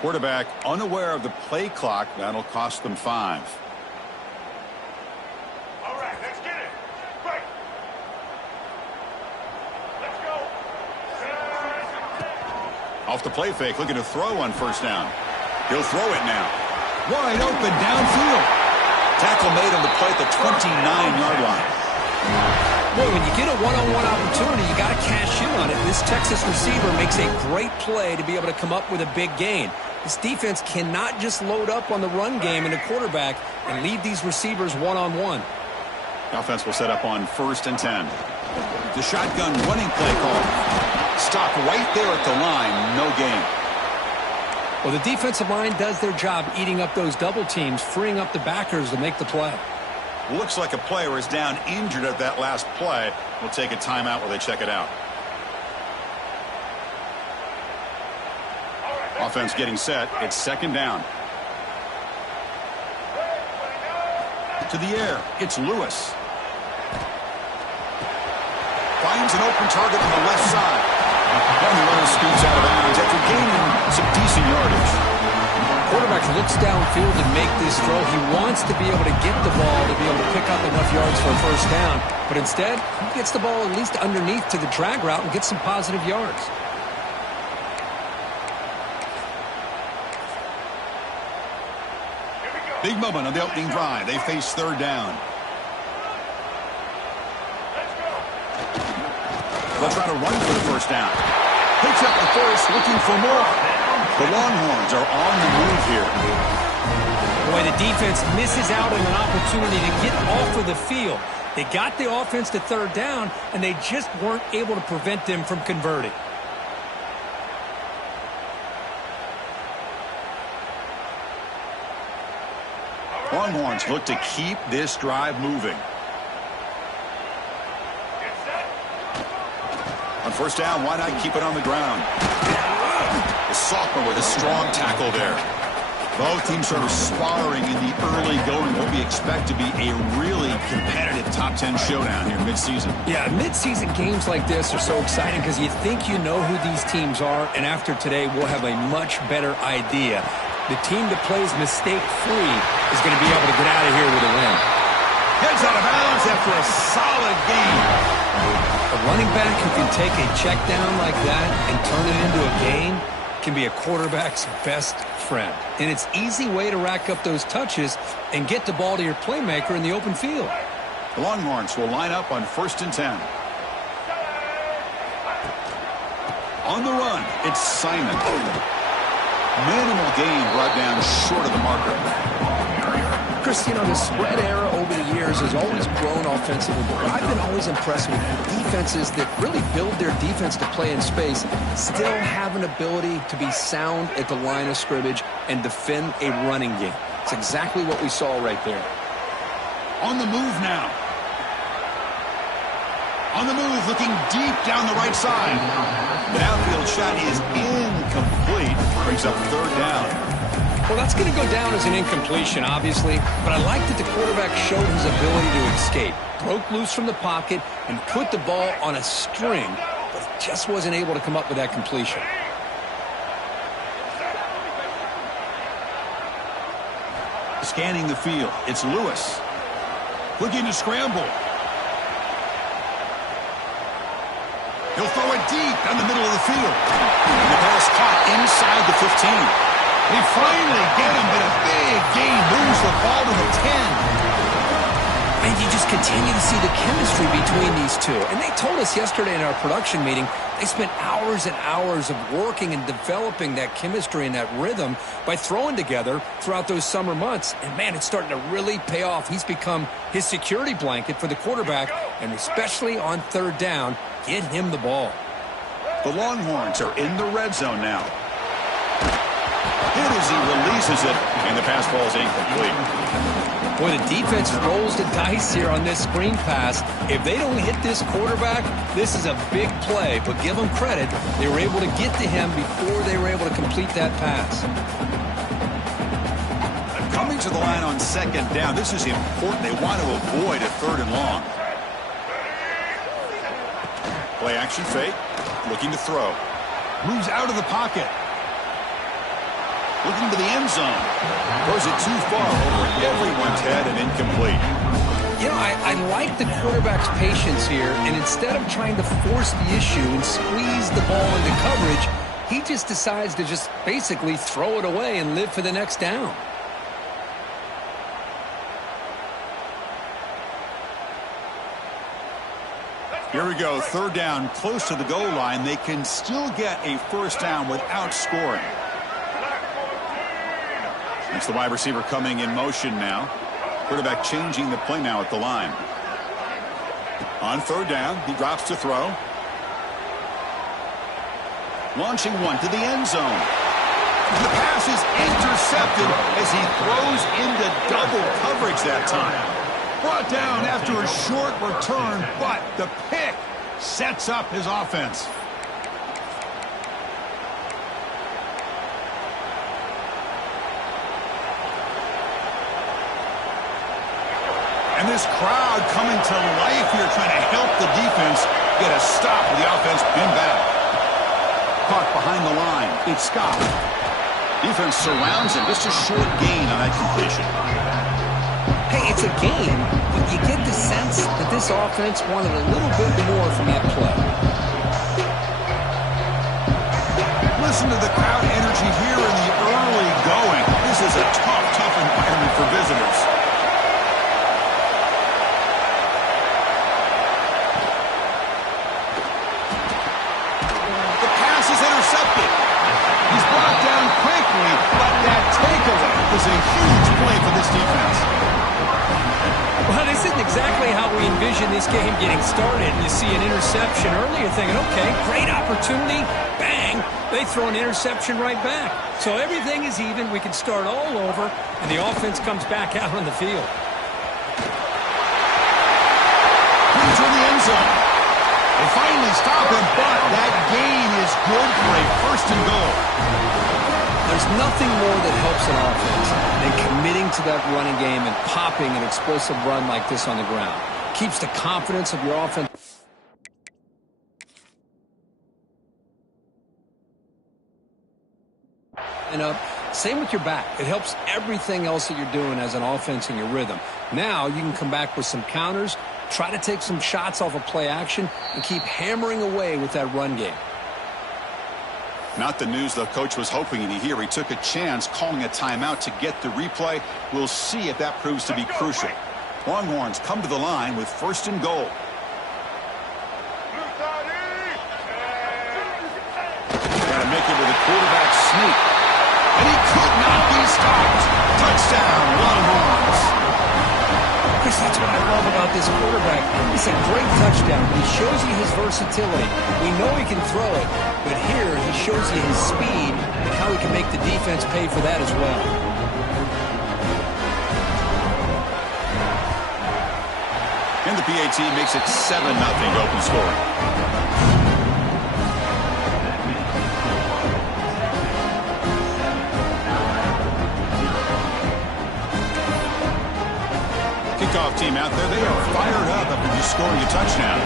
Quarterback unaware of the play clock. That'll cost them 5. All right, let's get it. Right. Let's go. Off the play fake, looking to throw on first down. He'll throw it now. Wide open downfield. Tackle made on the play at the 29-yard line. Boy, when you get a one-on-one opportunity, you got to cash in on it. This Texas receiver makes a great play to be able to come up with a big gain. This defense cannot just load up on the run game and the quarterback and leave these receivers one-on-one. The offense will set up on 1st and 10. The shotgun running play call. Stop right there at the line. No gain. Well, the defensive line does their job eating up those double teams, freeing up the backers to make the play. Looks like a player is down injured at that last play. We'll take a timeout while they check it out. Offense getting set. It's 2nd down. To the air. It's Lewis. Finds an open target on the left side. And the runner scoots out of bounds after gaining some decent yardage. Quarterback looks downfield and make this throw. He wants to be able to get the ball to be able to pick up enough yards for a first down. But instead, he gets the ball at least underneath to the drag route and gets some positive yards. Big moment on the opening drive. They face 3rd down. They'll try to run for the first down. Picks up the first, looking for more. The Longhorns are on the move here. Boy, the defense misses out on an opportunity to get off of the field. They got the offense to 3rd down, and they just weren't able to prevent them from converting. Longhorns look to keep this drive moving. On first down, why not keep it on the ground? The sophomore with a strong tackle there. Both teams sort of sparring in the early going. What we expect to be a really competitive top 10 showdown here midseason. Yeah, midseason games like this are so exciting because you think you know who these teams are, and after today we'll have a much better idea. The team that plays mistake-free is going to be able to get out of here with a win. Heads out of bounds after a solid game. A running back who can take a check down like that and turn it into a gain can be a quarterback's best friend. And it's an easy way to rack up those touches and get the ball to your playmaker in the open field. The Longhorns will line up on 1st and 10. On the run, it's Simon. Minimal gain brought down short of the marker. Chris, you know, the spread era over the years has always grown offensively, but I've been always impressed with defenses that really build their defense to play in space, still have an ability to be sound at the line of scrimmage and defend a running game. It's exactly what we saw right there. On the move now. On the move, looking deep down the right side. The outfield shot is incomplete. Brings up 3rd down. Well, that's going to go down as an incompletion, obviously, but I like that the quarterback showed his ability to escape, broke loose from the pocket, and put the ball on a string, but just wasn't able to come up with that completion. Scanning the field, it's Lewis. Looking to scramble. He'll throw it deep down the middle of the field. And the pass caught inside the 15. They finally get him, but a big gain moves the ball to the 10. And you just continue to see the chemistry between these two. And they told us yesterday in our production meeting, they spent hours and hours of working and developing that chemistry and that rhythm by throwing together throughout those summer months. And, man, it's starting to really pay off. He's become his security blanket for the quarterback, and especially on 3rd down, get him the ball. The Longhorns are in the red zone now. Hit as he releases it, and the pass ball is incomplete. Boy, the defense rolls the dice here on this screen pass. If they don't hit this quarterback, this is a big play. But give them credit, they were able to get to him before they were able to complete that pass. Coming to the line on 2nd down, this is important. They want to avoid a 3rd and long. Play action fake, looking to throw. Moves out of the pocket. Looking to the end zone. Throws it too far over everyone's head and incomplete. You know, I like the quarterback's patience here, and instead of trying to force the issue and squeeze the ball into coverage, he just decides to just basically throw it away and live for the next down. Here we go, third down, close to the goal line. They can still get a first down without scoring. It's the wide receiver coming in motion now. Quarterback changing the play now at the line. On third down, he drops to throw. Launching one to the end zone. The pass is intercepted as he throws into double coverage that time. Brought down after a short return, but the pick sets up his offense. And this crowd coming to life here, trying to help the defense get a stop with the offense pinned back. Caught behind the line. It's Scott. Defense surrounds him. Just a short gain on that completion. Hey, it's a game, but you get the sense that this offense wanted a little bit more from that play. Listen to the crowd energy here in the early going. This is a tough environment for visitors. The pass is intercepted. He's brought down quickly, but that takeaway is a huge play for this defense. Well, this isn't exactly how we envision this game getting started. You see an interception early, you're thinking, okay, great opportunity, bang, they throw an interception right back. So everything is even, we can start all over, and the offense comes back out on the field. Into the end zone. They finally stop him, but that gain is good for a first and goal. There's nothing more that helps an offense than committing to that running game and popping an explosive run like this on the ground. Keeps the confidence of your offense. And same with your back. It helps everything else that you're doing as an offense in your rhythm. Now you can come back with some counters, try to take some shots off of play action, and keep hammering away with that run game. Not the news the coach was hoping to hear. He took a chance calling a timeout to get the replay. We'll see if that proves to be crucial. Longhorns come to the line with first and goal. Trying to make it with a quarterback sneak. And he could not be stopped. Touchdown, Longhorns. Chris, that's what I love about this quarterback. It's a great touchdown. He shows you his versatility. We know he can throw it, but here he shows you his speed and how he can make the defense pay for that as well. And the PAT makes it 7-0 open scoring. Kickoff team out there, they are fired up after just scoring a touchdown.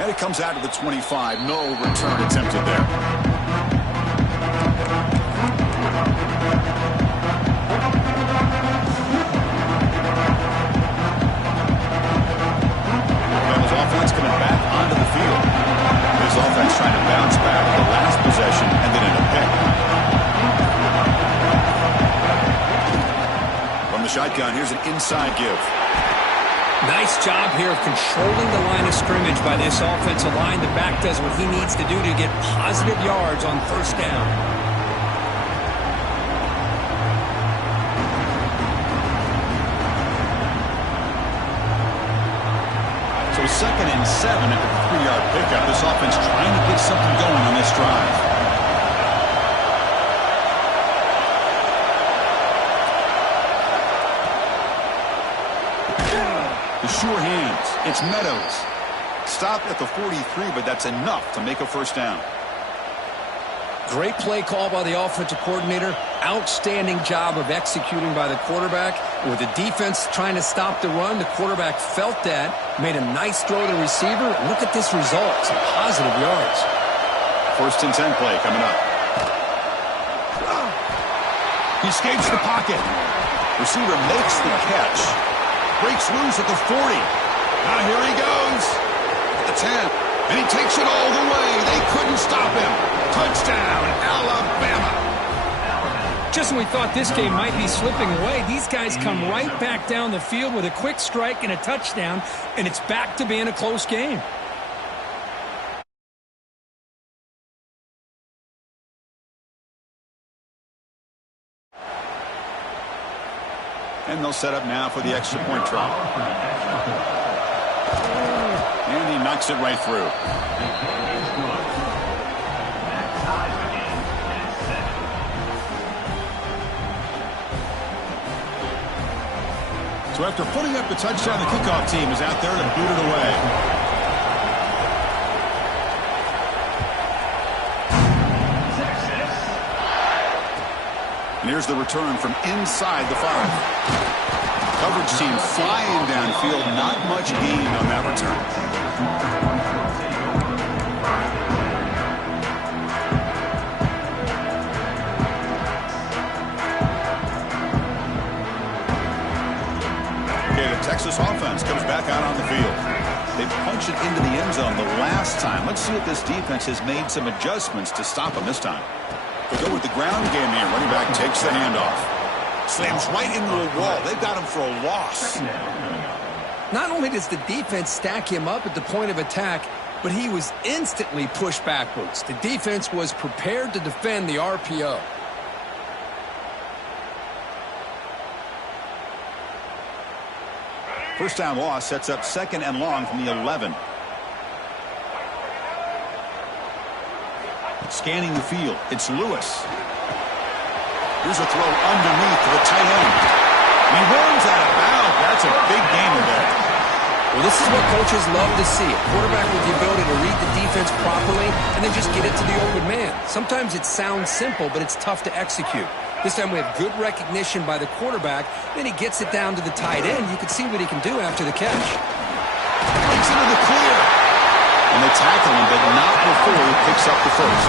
And it comes out to the 25. No return attempted there. Bengals offense coming back onto the field. His offense trying to bounce back with the last possession and then in a pick. From the shotgun, here's an inside give. Nice job here of controlling the line of scrimmage by this offensive line. The back does what he needs to do to get positive yards on first down. So 2nd and 7 at the 3-yard pickup. This offense trying to get something going on this drive. The sure hands. It's Meadows. Stopped at the 43, but that's enough to make a first down. Great play call by the offensive coordinator. Outstanding job of executing by the quarterback. With the defense trying to stop the run, the quarterback felt that, made a nice throw to the receiver. Look at this result, some positive yards. 1st and 10 play coming up. He escapes the pocket. Receiver makes the catch. Breaks loose at the 40. Now here he goes. At the 10. And he takes it all the way. They couldn't stop him. Touchdown, Alabama. Just when we thought this game might be slipping away, these guys come right back down the field with a quick strike and a touchdown, and it's back to being a close game. And they'll set up now for the extra point try. And he knocks it right through. So after putting up the touchdown, the kickoff team is out there to boot it away. And here's the return from inside the 5. Coverage team flying downfield. Not much gain on that return. Texas offense comes back out on the field. They punched it into the end zone the last time. Let's see if this defense has made some adjustments to stop them this time. They'll go with the ground game here. Running back takes the handoff. Slams right into a wall. They've got him for a loss. Not only does the defense stack him up at the point of attack, but he was instantly pushed backwards. The defense was prepared to defend the RPO. First down loss sets up 2nd and long from the 11. Scanning the field, it's Lewis. Here's a throw underneath to the tight end. And he runs out of bounds. That's a big gain there. Well, this is what coaches love to see. A quarterback with the ability to read the defense properly and then just get it to the open man. Sometimes it sounds simple, but it's tough to execute. This time we have good recognition by the quarterback. Then he gets it down to the tight end. You can see what he can do after the catch. Breaks into the clear. And they tackle him, but not before he picks up the first.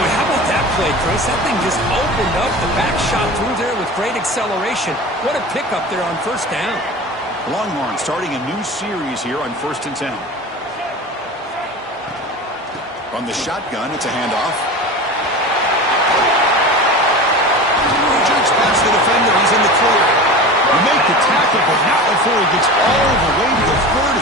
Boy, how about that play, Chris? That thing just opened up. The back shot through there with great acceleration. What a pickup there on 1st down. Longhorn starting a new series here on 1st and 10. From the shotgun, it's a handoff. Past the defender, he's in the clear. He make the tackle, but not before he gets all the way to the 30.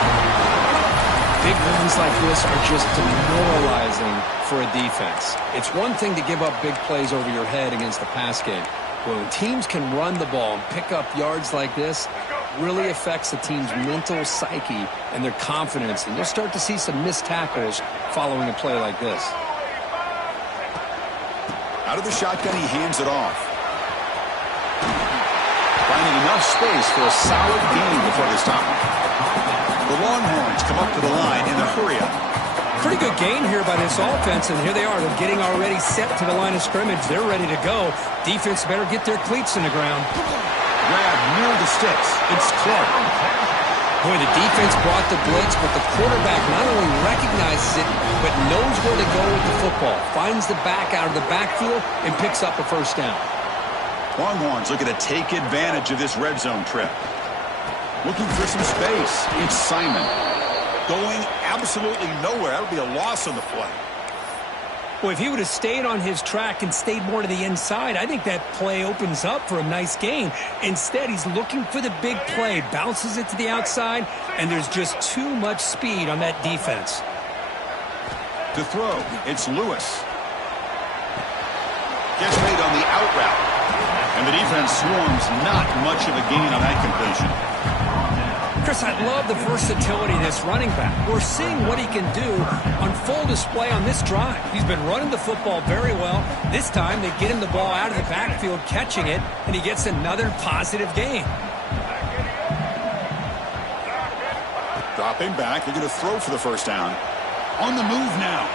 Big runs like this are just demoralizing for a defense. It's one thing to give up big plays over your head against the pass game. But when teams can run the ball and pick up yards like this, it really affects the team's mental psyche and their confidence. And you'll start to see some missed tackles following a play like this. Out of the shotgun, he hands it off. Finding enough space for a solid gain before they stop him. The Longhorns come up to the line in a hurry-up. Pretty good gain here by this offense, and here they are. They're getting already set to the line of scrimmage. They're ready to go. Defense better get their cleats in the ground. Grab near the sticks. It's Clark. Boy, the defense brought the blitz, but the quarterback not only recognizes it, but knows where to go with the football. Finds the back out of the backfield and picks up a 1st down. Longhorns looking to take advantage of this red zone trip. Looking for some space. It's Simon. Going absolutely nowhere. That would be a loss on the play. Well, if he would have stayed on his track and stayed more to the inside, I think that play opens up for a nice gain. Instead, he's looking for the big play. Bounces it to the outside, and there's just too much speed on that defense. To throw, it's Lewis. Gets made on the out route. And the defense swarms, not much of a gain on that completion. Chris, I love the versatility of this running back. We're seeing what he can do on full display on this drive. He's been running the football very well. This time, they get him the ball out of the backfield, catching it, and he gets another positive gain. Dropping back, they're going to throw for the 1st down. On the move now.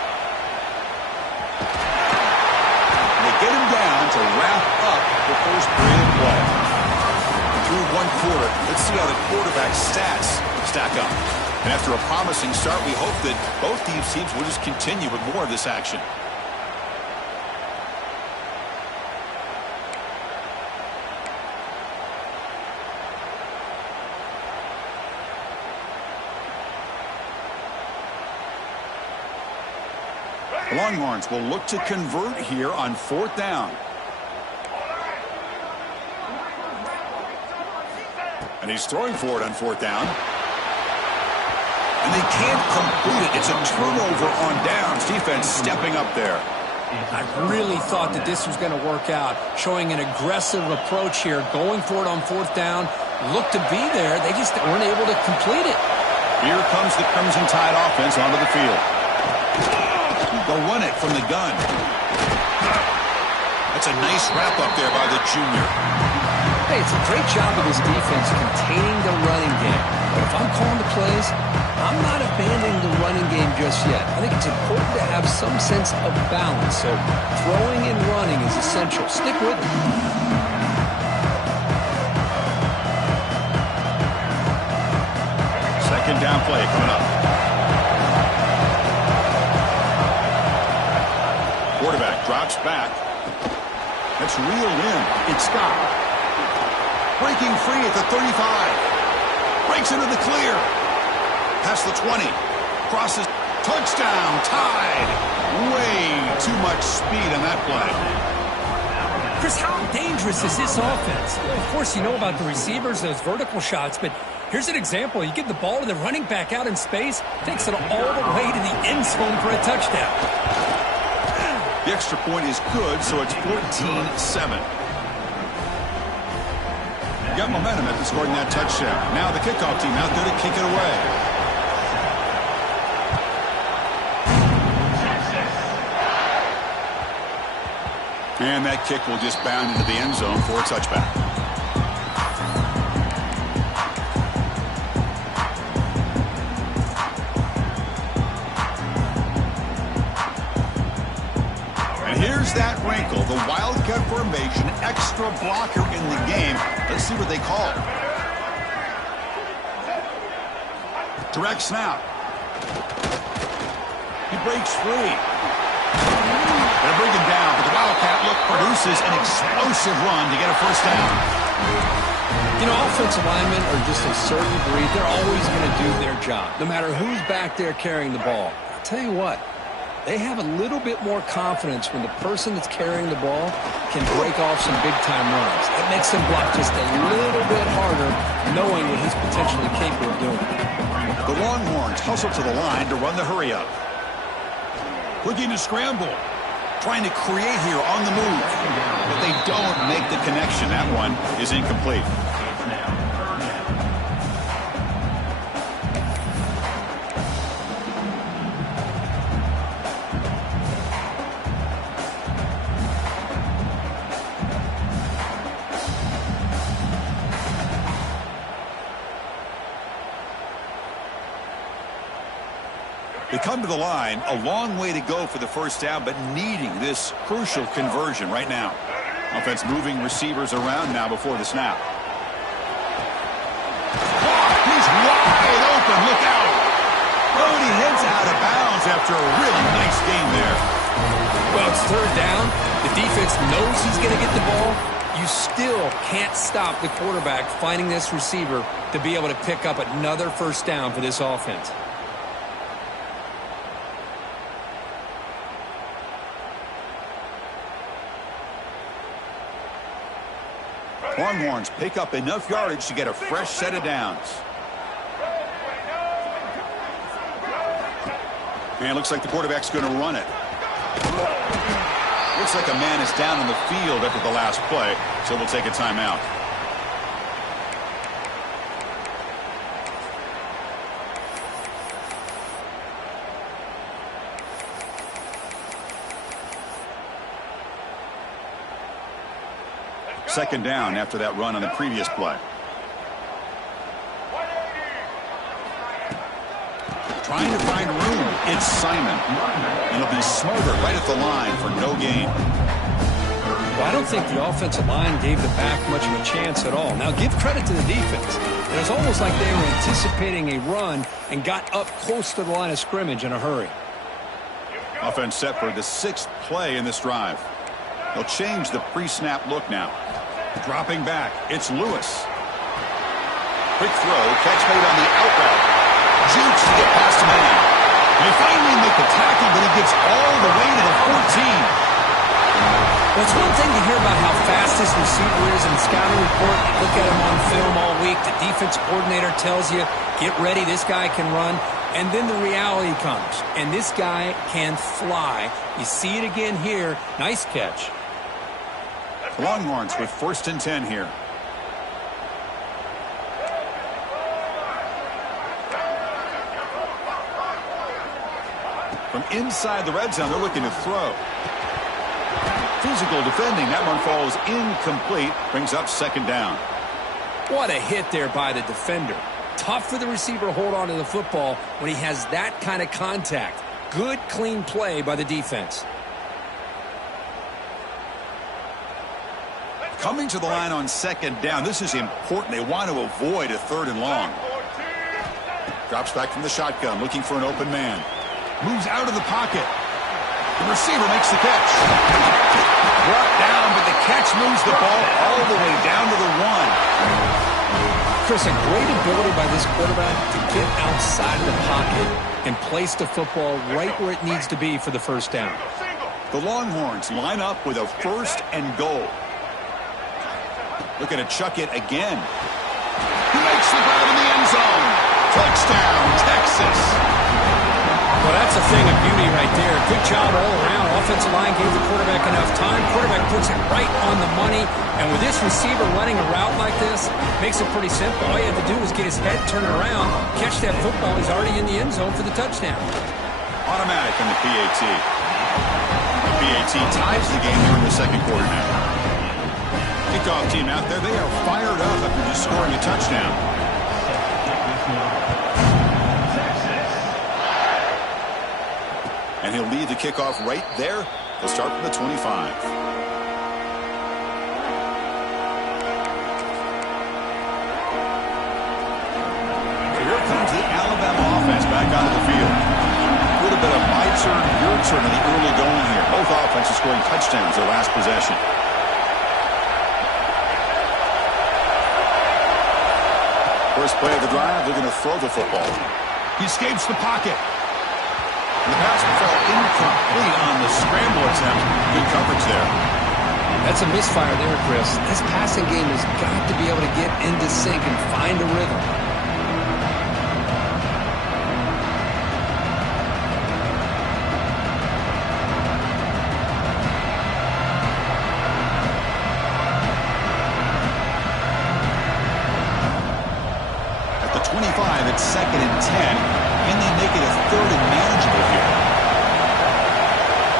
Get him down to wrap up the first period of play. Through one quarter, let's see how the quarterback's stats stack up. And after a promising start, we hope that both these teams will just continue with more of this action. The Longhorns will look to convert here on 4th down. And he's throwing for it on 4th down. And they can't complete it. It's a turnover on downs. Defense stepping up there. I really thought that this was going to work out, showing an aggressive approach here, going for it on 4th down. Looked to be there. They just weren't able to complete it. Here comes the Crimson Tide offense onto the field. They'll run it from the gun. That's a nice wrap-up there by the junior. Hey, it's a great job of this defense containing the running game. But if I'm calling the plays, I'm not abandoning the running game just yet. I think it's important to have some sense of balance. So throwing and running is essential. Stick with it. Second down play coming up. Quarterback drops back. That's reeled in. It's Scott. Breaking free at the 35. Breaks into the clear. Past the 20. Crosses. Touchdown. Tied. Way too much speed in that play. Chris, how dangerous is this offense? Well, of course, you know about the receivers, those vertical shots, but here's an example. You give the ball to the running back out in space, takes it all the way to the end zone for a touchdown. The extra point is good, so it's 14-7. Got momentum after scoring that touchdown. Now the kickoff team out there to kick it away. And that kick will just bound into the end zone for a touchback. Here's that wrinkle, the Wildcat formation, extra blocker in the game. Let's see what they call it. Direct snap. He breaks free. They'll bring him down, but the Wildcat look produces an explosive run to get a first down. You know, offensive linemen are just a certain breed. They're always going to do their job, no matter who's back there carrying the ball. I'll tell you what. They have a little bit more confidence when the person that's carrying the ball can break off some big-time runs. It makes them block just a little bit harder, knowing what he's potentially capable of doing. The Longhorns hustle to the line to run the hurry-up. Looking to scramble. Trying to create here on the move. But they don't make the connection. That one is incomplete. They come to the line, a long way to go for the first down, but needing this crucial conversion right now. Offense moving receivers around now before the snap. Oh, he's wide open. Look out. Oh, and he heads out of bounds after a really nice game there. Well, it's third down. The defense knows he's going to get the ball. You still can't stop the quarterback finding this receiver to be able to pick up another first down for this offense. Longhorns pick up enough yardage to get a fresh set of downs. And it looks like the quarterback's going to run it. Looks like a man is down on the field after the last play, so we'll take a timeout. Second down after that run on the previous play. Trying to find room. It's Simon. And he'll be smothered right at the line for no gain. Well, I don't think the offensive line gave the back much of a chance at all. Now, give credit to the defense. It was almost like they were anticipating a run and got up close to the line of scrimmage in a hurry. Offense set for the 6th play in this drive. They'll change the pre-snap look now. Dropping back, it's Lewis. Quick throw, catch made on the out route. Jukes to get past a man. They finally make the tackle, but he gets all the way to the 14. Well, it's one thing to hear about how fast this receiver is in the scouting report. You look at him on film all week. The defense coordinator tells you, get ready, this guy can run. And then the reality comes, and this guy can fly. You see it again here. Nice catch. Longhorns with 1st and 10 here. From inside the red zone, they're looking to throw. Physical defending. That one falls incomplete. Brings up 2nd down. What a hit there by the defender. Tough for the receiver to hold on to the football when he has that kind of contact. Good, clean play by the defense. Coming to the line on 2nd down. This is important. They want to avoid a 3rd and long. Drops back from the shotgun, looking for an open man. Moves out of the pocket. The receiver makes the catch. Brought down, but the catch moves the ball all the way down to the 1. Chris, a great ability by this quarterback to get outside of the pocket and place the football right where it needs to be for the 1st down. The Longhorns line up with a 1st and goal. Looking to chuck it again. He makes the grab in the end zone. Touchdown, Texas. Well, that's a thing of beauty right there. Good job all around. Offensive line gave the quarterback enough time. Quarterback puts it right on the money. And with this receiver running a route like this, makes it pretty simple. All you have to do is get his head turned around, catch that football. He's already in the end zone for the touchdown. Automatic in the PAT. The PAT ties the game here in the 2nd quarter now. Kickoff team out there. They are fired up after just scoring a touchdown. And he'll lead the kickoff right there. They'll start from the 25. So here comes the Alabama offense back onto the field. A little bit of my turn, your turn in the early going here. Both offenses scoring touchdowns their last possession. First play of the drive, they're going to throw the football. He escapes the pocket. The pass will fall incomplete on the scramble attempt. Good coverage there. That's a misfire there, Chris. This passing game has got to be able to get into sync and find a rhythm. At the 25, it's 2nd and 10. Can they make it a 3rd and manageable here?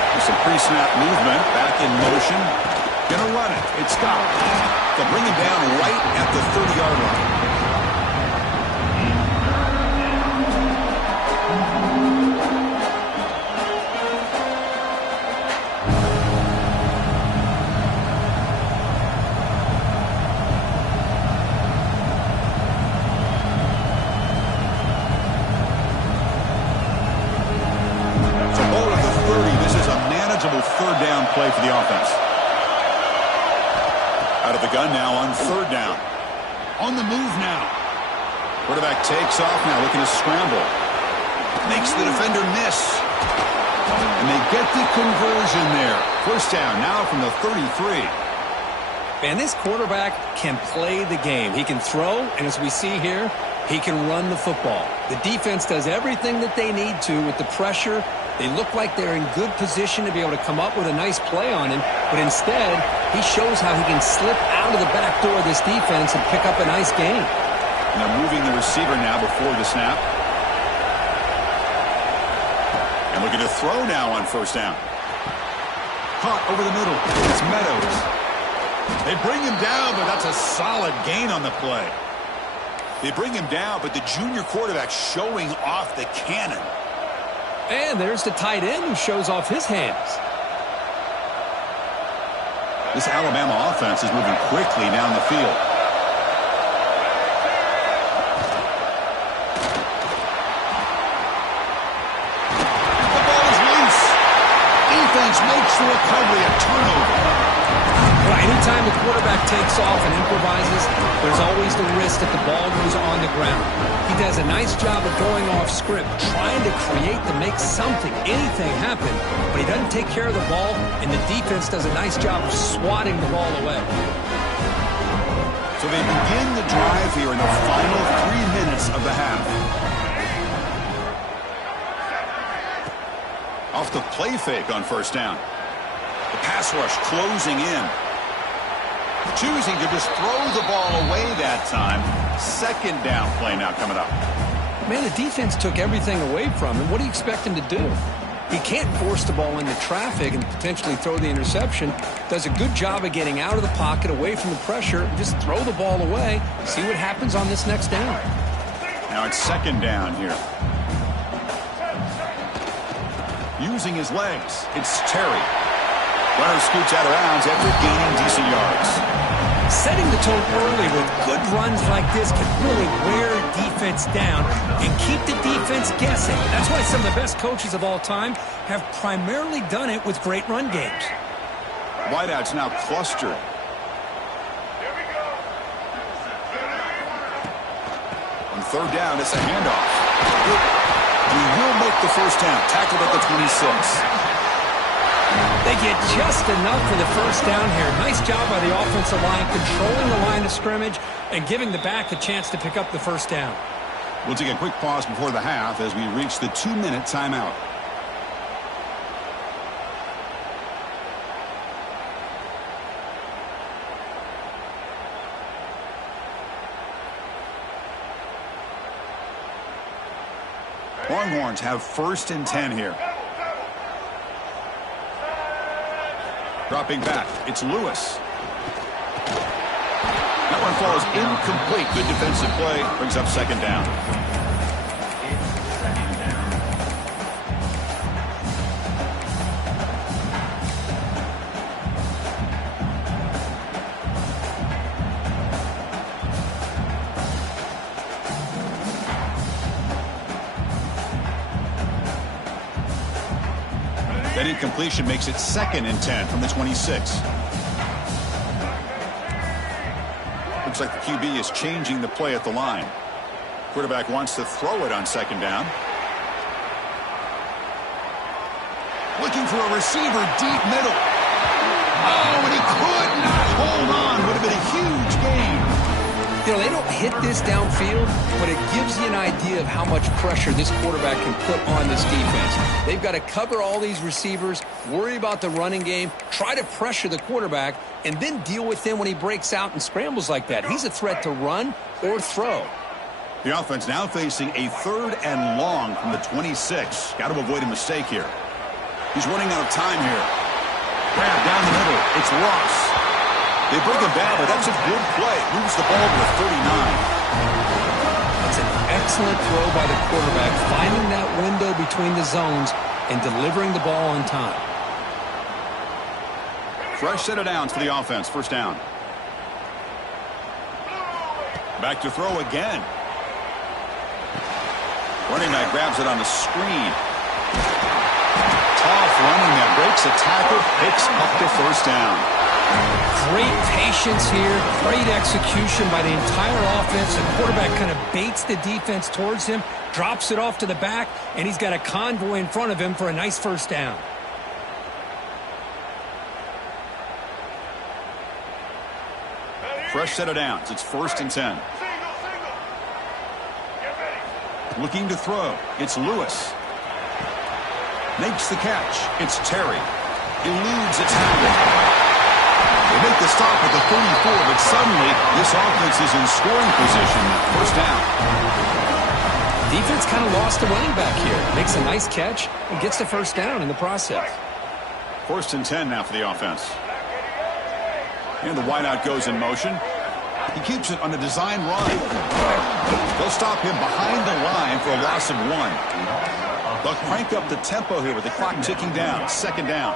There's some pre-snap movement. Back in motion. Gonna run it. It's Scott. They'll bring him down right at the 30-yard line. Manageable 3rd down play for the offense. Out of the gun now on 3rd down. On the move now. Quarterback takes off now, looking to scramble. Makes the defender miss. And they get the conversion there. 1st down now from the 33. And this quarterback can play the game. He can throw, and as we see here, he can run the football. The defense does everything that they need to with the pressure. They look like they're in good position to be able to come up with a nice play on him, but instead, he shows how he can slip out of the back door of this defense and pick up a nice gain. And they're moving the receiver now before the snap. And looking to throw now on 1st down. Caught over the middle. It's Meadows. They bring him down, but that's a solid gain on the play. They bring him down, but the junior quarterback showing off the cannon. And there's the tight end who shows off his hands. This Alabama offense is moving quickly down the field. The ball is loose. Defense makes the recovery, a turnover. Well, anytime the quarterback takes off and improvises, there's always the risk that the ball goes on the ground. He does a nice job of going off script, trying to create to make something, anything happen, but he doesn't take care of the ball, and the defense does a nice job of swatting the ball away. So they begin the drive here in the final 3 minutes of the half. Off the play fake on first down. The pass rush closing in. Choosing to just throw the ball away that time. Second down play now coming up. Man, the defense took everything away from him. What do you expect him to do? He can't force the ball into traffic and potentially throw the interception. Does a good job of getting out of the pocket, away from the pressure, and just throw the ball away. See what happens on this next down. Now it's second down here. Using his legs, it's Terry. Runner scoots out of bounds after gaining decent yards. Setting the tone early with good runs like this can really wear defense down and keep the defense guessing. That's why some of the best coaches of all time have primarily done it with great run games. Wideouts now clustered. Here we go. On third down, it's a handoff. He will make the first down. Tackled at the 26. They get just enough for the first down here. Nice job by the offensive line, controlling the line of scrimmage and giving the back a chance to pick up the first down. We'll take a quick pause before the half as we reach the 2-minute timeout. Longhorns have first and 10 here. Dropping back, it's Lewis. That one falls incomplete. Good defensive play. Brings up second down. That incompletion makes it second and 10 from the 26. Looks like the QB is changing the play at the line. Quarterback wants to throw it on second down. Looking for a receiver deep middle. Oh, and he could not hold on. Would have been a huge gain. You know, they don't hit this downfield, but it gives you an idea of how much pressure this quarterback can put on this defense. They've got to cover all these receivers, worry about the running game, try to pressure the quarterback, and then deal with him when he breaks out and scrambles like that. He's a threat to run or throw. The offense now facing a third and long from the 26. Got to avoid a mistake here. He's running out of time here. Grab down the middle. It's Ross. They bring him down, but that's a good play. Moves the ball to the 39. That's an excellent throw by the quarterback, finding that window between the zones and delivering the ball on time. Fresh set of downs for the offense. First down. Back to throw again. Running back grabs it on the screen. Tough running that breaks a tackle, picks up the first down. Great patience here, great execution by the entire offense. The quarterback kind of baits the defense towards him, drops it off to the back, and he's got a convoy in front of him for a nice first down. Fresh set of downs. It's first and 10. Looking to throw. It's Lewis. Makes the catch. It's Terry. Eludes a tackle. They make the stop at the 34, but suddenly this offense is in scoring position. First down. Defense kind of lost the running back here. Makes a nice catch and gets the first down in the process. First and 10 now for the offense. And the wideout goes in motion. He keeps it on a design run. They'll stop him behind the line for a loss of 1. They'll crank up the tempo here with the clock ticking down. Second down.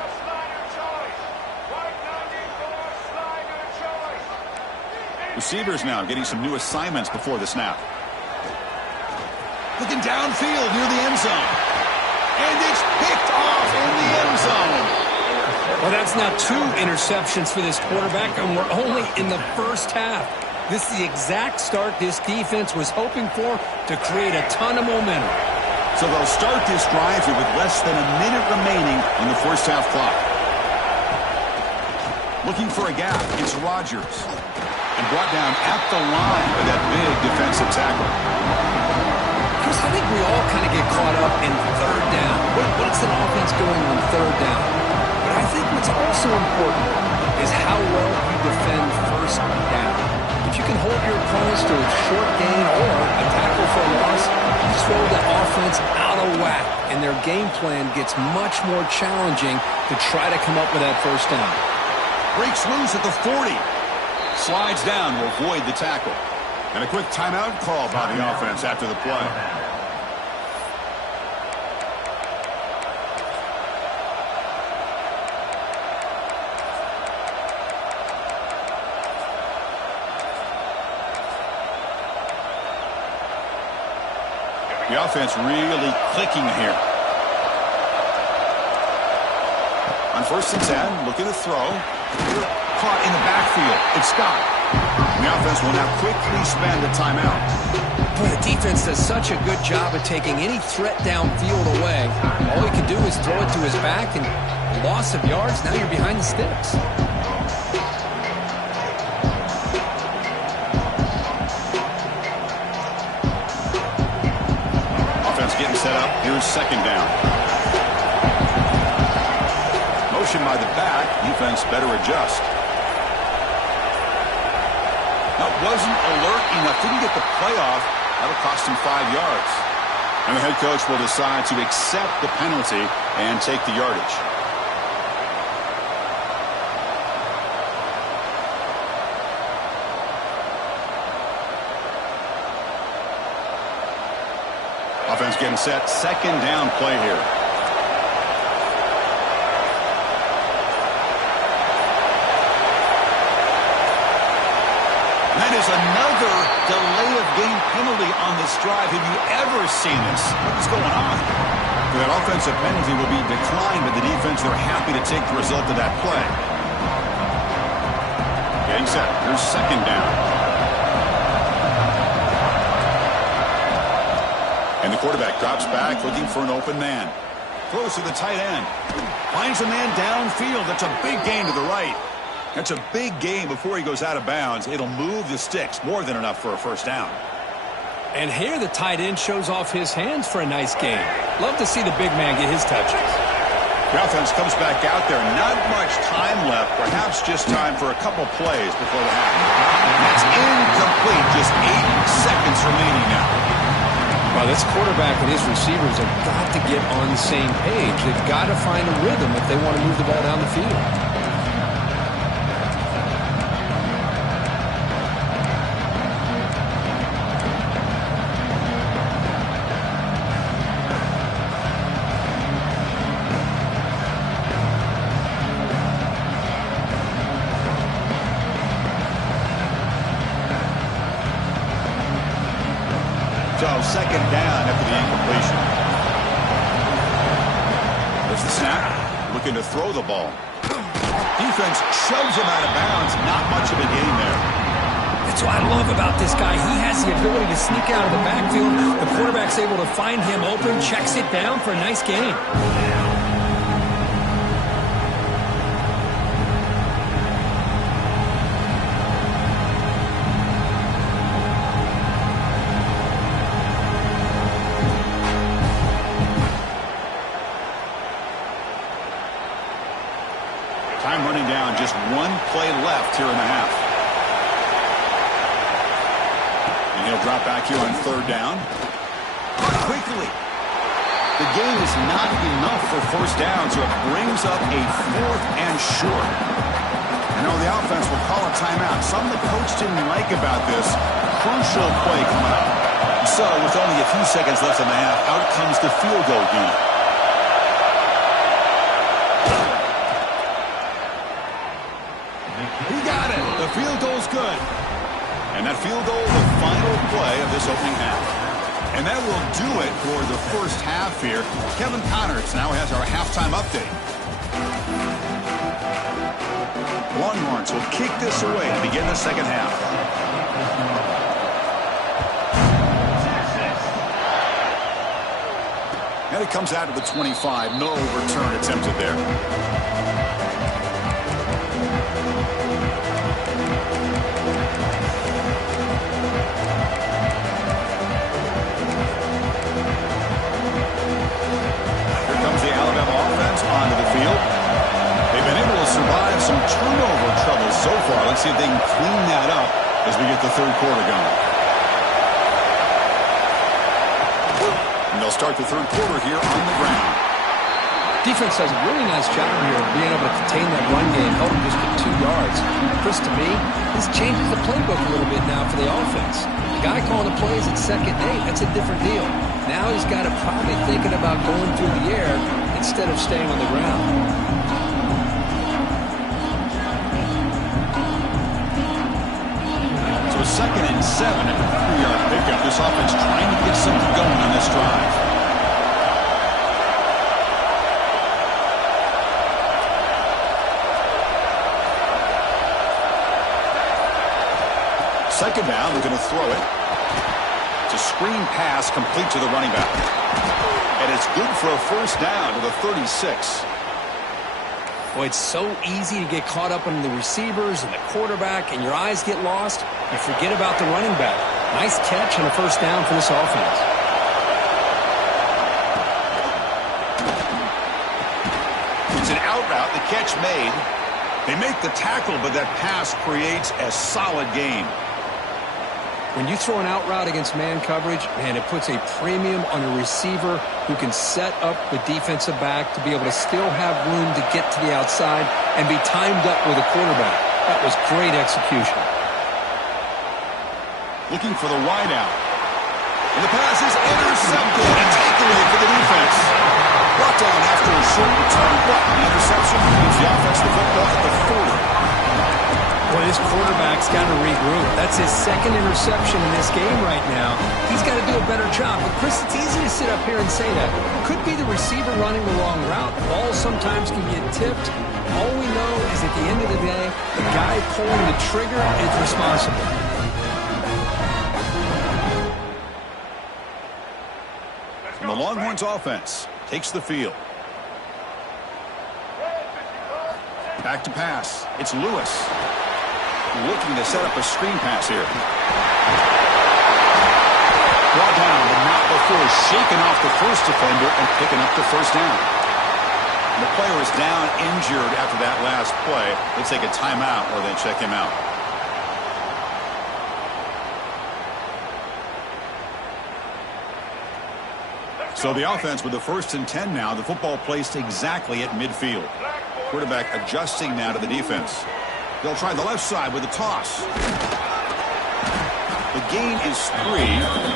Receivers now getting some new assignments before the snap. Looking downfield near the end zone. And it's picked off in the end zone. Well, that's now 2 interceptions for this quarterback, and we're only in the first half. This is the exact start this defense was hoping for to create a ton of momentum. So they'll start this drive here with less than a minute remaining on the first half clock. Looking for a gap. It's Rodgers. And brought down at the line by that big defensive tackle. Chris, I think we all kind of get caught up in third down. What's an offense doing on third down? But I think what's also important is how well you defend first down. If you can hold your opponents to a short gain or a tackle for a loss, you throw the offense out of whack, and their game plan gets much more challenging to try to come up with that first down. Breaks loose at the 40. Slides down to avoid the tackle. And a quick timeout call by the offense after the play. The offense really clicking here. On 1st and 10, looking to throw. Caught in the backfield. It's Scott. And the offense will now quickly spend a timeout. Boy, the defense does such a good job of taking any threat downfield away. All he can do is throw it to his back, and loss of yards, now you're behind the sticks. Offense getting set up. Here's 2nd down. Motion by the back. Defense better adjust. That wasn't alert enough. Didn't get the play off. That'll cost him 5 yards. And the head coach will decide to accept the penalty and take the yardage. Offense getting set. 2nd down play here. That is another delay of game penalty on this drive. Have you ever seen this? What's going on? That offensive penalty will be declined by the defense. They're happy to take the result of that play. Getting set. Here's 2nd down. And the quarterback drops back, looking for an open man. Throws to the tight end. Finds a man downfield. That's a big gain to the right. That's a big gain before he goes out of bounds. It'll move the sticks. More than enough for a first down. And here the tight end shows off his hands for a nice gain. Love to see the big man get his touches. The offense comes back out there. Not much time left. Perhaps just time for a couple plays before the half. That's incomplete. Just 8 seconds remaining now. Well, this quarterback and his receivers have got to get on the same page. They've got to find a rhythm if they want to move the ball down the field. So 2nd down after the incompletion. There's the snap. Looking to throw the ball. Defense shoves him out of bounds. Not much of a gain there. That's what I love about this guy. He has the ability to sneak out of the backfield. The quarterback's able to find him open, checks it down for a nice gain. Time running down. Just 1 play left here in the half. And he'll drop back here on 3rd down. Quickly. The gain is not enough for first down, so it brings up a 4th and short. And now the offense will call a timeout. Something the coach didn't like about this. Crucial play coming up. So with only a few seconds left in the half, out comes the field goal unit. He got it. The field goal's good. And that field goal, the final play of this opening half. And that will do it for the first half here. Kevin Connors now has our halftime update. Longhorns will kick this away to begin the second half. And it comes out to the 25. No return attempted there. Onto the field. They've been able to survive some turnover troubles so far. Let's see if they can clean that up as we get the third quarter going. And they'll start the third quarter here on the ground. Defense does a really nice job here of being able to contain that run game, held him just for 2 yards. Chris, to me, this changes the playbook a little bit now for the offense. The guy calling the plays at 2nd and 8, that's a different deal. Now he's got to probably thinking about going through the air instead of staying on the ground. So a 2nd and 7 at the 3-yard pickup. This offense trying to get something going on this drive. Second down, they're going to throw it. It's a screen pass complete to the running back. And it's good for a first down to the 36. Boy, it's so easy to get caught up on the receivers and the quarterback, and your eyes get lost. You forget about the running back. Nice catch and a first down for this offense. It's an out route. The catch made. They make the tackle, but that pass creates a solid gain. When you throw an out route against man coverage, man, it puts a premium on a receiver who can set up the defensive back to be able to still have room to get to the outside and be timed up with a quarterback. That was great execution. Looking for the wide out. And the pass is intercepted. A takeaway for the defense. Brought down after a short return, but the interception leaves the offense the football at the 40. Well, this quarterback's got to regroup. That's his 2nd interception in this game right now. He's got to do a better job. But, Chris, it's easy to sit up here and say that. Could be the receiver running the wrong route. Balls sometimes can get tipped. All we know is at the end of the day, the guy pulling the trigger is responsible. And the Longhorns offense takes the field. Back to pass. It's Lewis. Looking to set up a screen pass here. Brought down, but not before shaking off the first defender and picking up the first down. And the player is down injured after that last play. They take a timeout or they check him out. So the offense with the 1st and 10 now. The football placed exactly at midfield. Quarterback adjusting now to the defense. They'll try the left side with a toss. The gain is 3.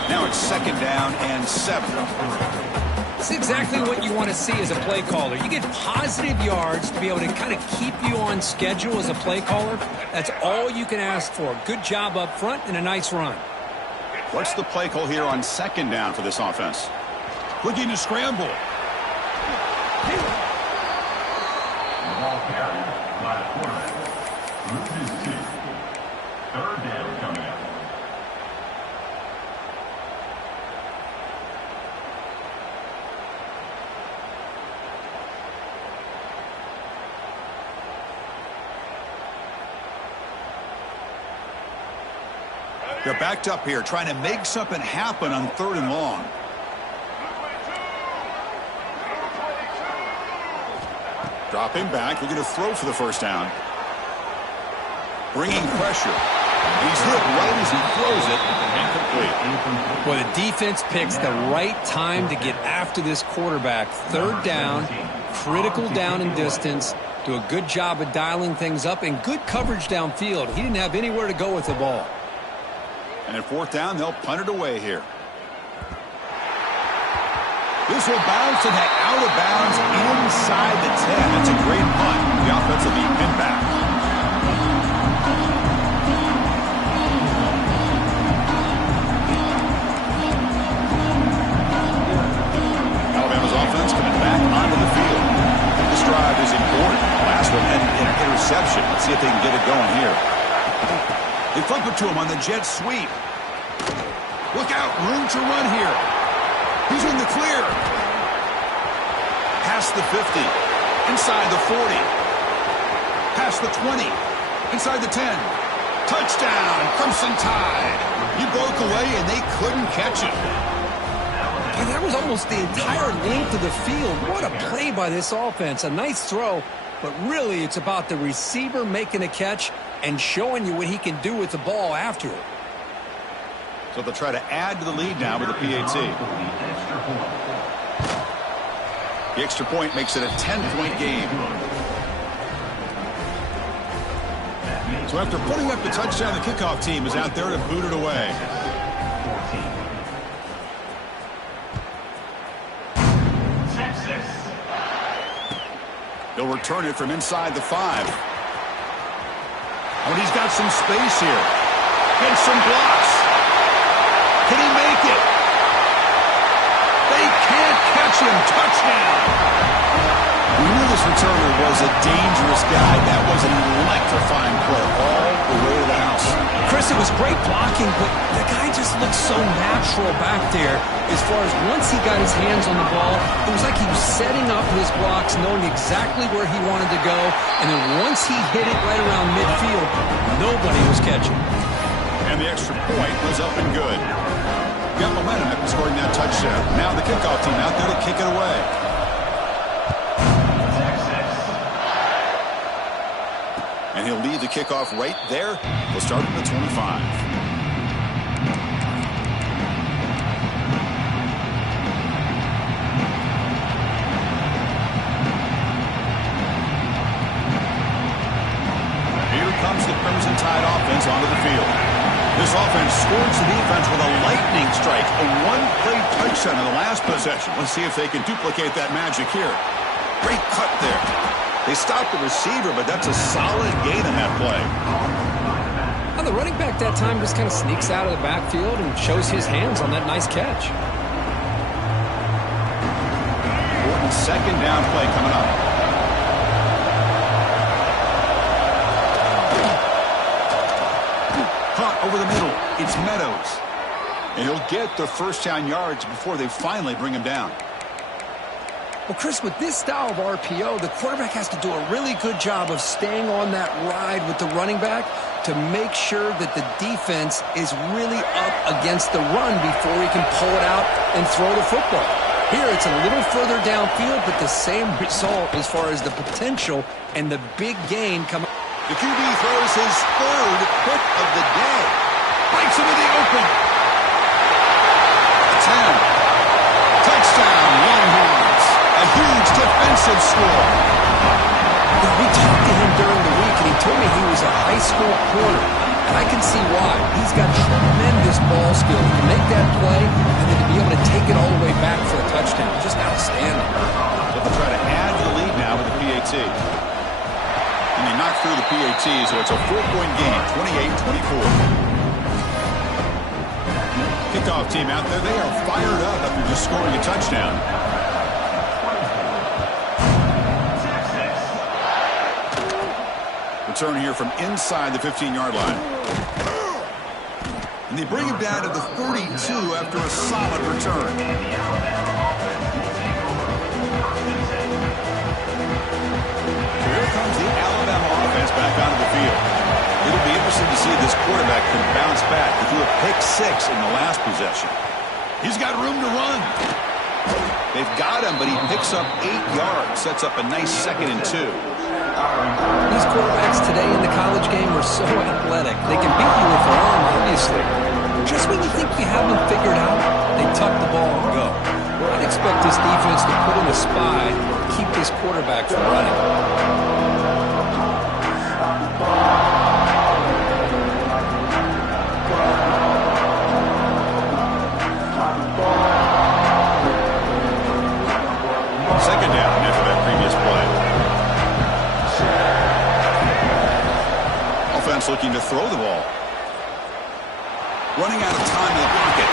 Now it's 2nd down and 7. It's exactly what you want to see as a play caller. You get positive yards to be able to kind of keep you on schedule as a play caller. That's all you can ask for. Good job up front and a nice run. What's the play call here on 2nd down for this offense? Looking to scramble. Ball carried by the quarterback. Route is 2. 3rd down coming up. They're backed up here, trying to make something happen on 3rd and long. Dropping back, looking to throw for the first down. Bringing pressure. He's hit right as he throws it, incomplete. Well, the defense picks the right time to get after this quarterback. 3rd down, critical down and distance. Do a good job of dialing things up and good coverage downfield. He didn't have anywhere to go with the ball. And at 4th down, they'll punt it away here. This will bounce and head out of bounds inside the 10. That's a great punt. The offense will be pinned back. see if they can get it going here. They flip it to him on the jet sweep. Look out, room to run here. He's in the clear. Past the 50, inside the 40. Past the 20, inside the 10. Touchdown, Crimson Tide. He broke away and they couldn't catch him. And that was almost the entire length of the field. What a play by this offense. A nice throw, but really it's about the receiver making a catch and showing you what he can do with the ball after it. So they'll try to add to the lead now with the PAT. The extra point makes it a 10-point game. So after putting up the touchdown, the kickoff team is out there to boot it away. They'll return it from inside the 5. Oh, and he's got some space here. And some blocks. Can he make it? They can't catch him. Touchdown. We knew this returner was a dangerous guy. That was an electrifying play all the way to the house. Chris, it was great blocking, but the guy just looked so natural back there as far as once he got his hands on the ball, it was like he was setting up his blocks, knowing exactly where he wanted to go, and then once he hit it right around midfield, nobody was catching. And the extra point was up and good. Got momentum after scoring that touchdown. Now the kickoff team out there to kick it away. And he'll lead the kickoff right there. We'll start at the 25. Here comes the Crimson Tide offense onto the field. This offense scores the defense with a lightning strike, a one-play touchdown in the last possession. Let's see if they can duplicate that magic here. Great cut there. They stopped the receiver, but that's a solid gain in that play. Well, the running back that time just kind of sneaks out of the backfield and shows his hands on that nice catch. Important second down play coming up. Caught over the middle. It's Meadows. And he'll get the first down yards before they finally bring him down. Well, Chris, with this style of RPO, the quarterback has to do a really good job of staying on that ride with the running back to make sure that the defense is really up against the run before he can pull it out and throw the football. Here, it's a little further downfield, but the same result as far as the potential and the big gain coming. The QB throws his third pick of the day. Breaks into the open. 10. Touchdown, Longhorns. A huge defensive score. We talked to him during the week, and he told me he was a high school corner. And I can see why. He's got tremendous ball skills to make that play and then to be able to take it all the way back for a touchdown. Just outstanding. So they'll try to add to the lead now with the PAT. And they knock through the PAT, so it's a 4-point game, 28-24. Kickoff team out there, they are fired up after just scoring a touchdown. Return here from inside the 15-yard line. And they bring him down to the 32 after a solid return. Here comes the Alabama offense back onto the field. It'll be interesting to see if this quarterback can bounce back. He threw a pick 6 in the last possession. He's got room to run. They've got him, but he picks up 8 yards. Sets up a nice 2nd and 2. These quarterbacks today in the college game are so athletic. They can beat you with their arm, obviously. Just when you think you have them figured out, they tuck the ball and go. I'd expect this defense to put in a spy, keep this quarterback from running. Second down after that previous play. Offense looking to throw the ball. Running out of time in the pocket.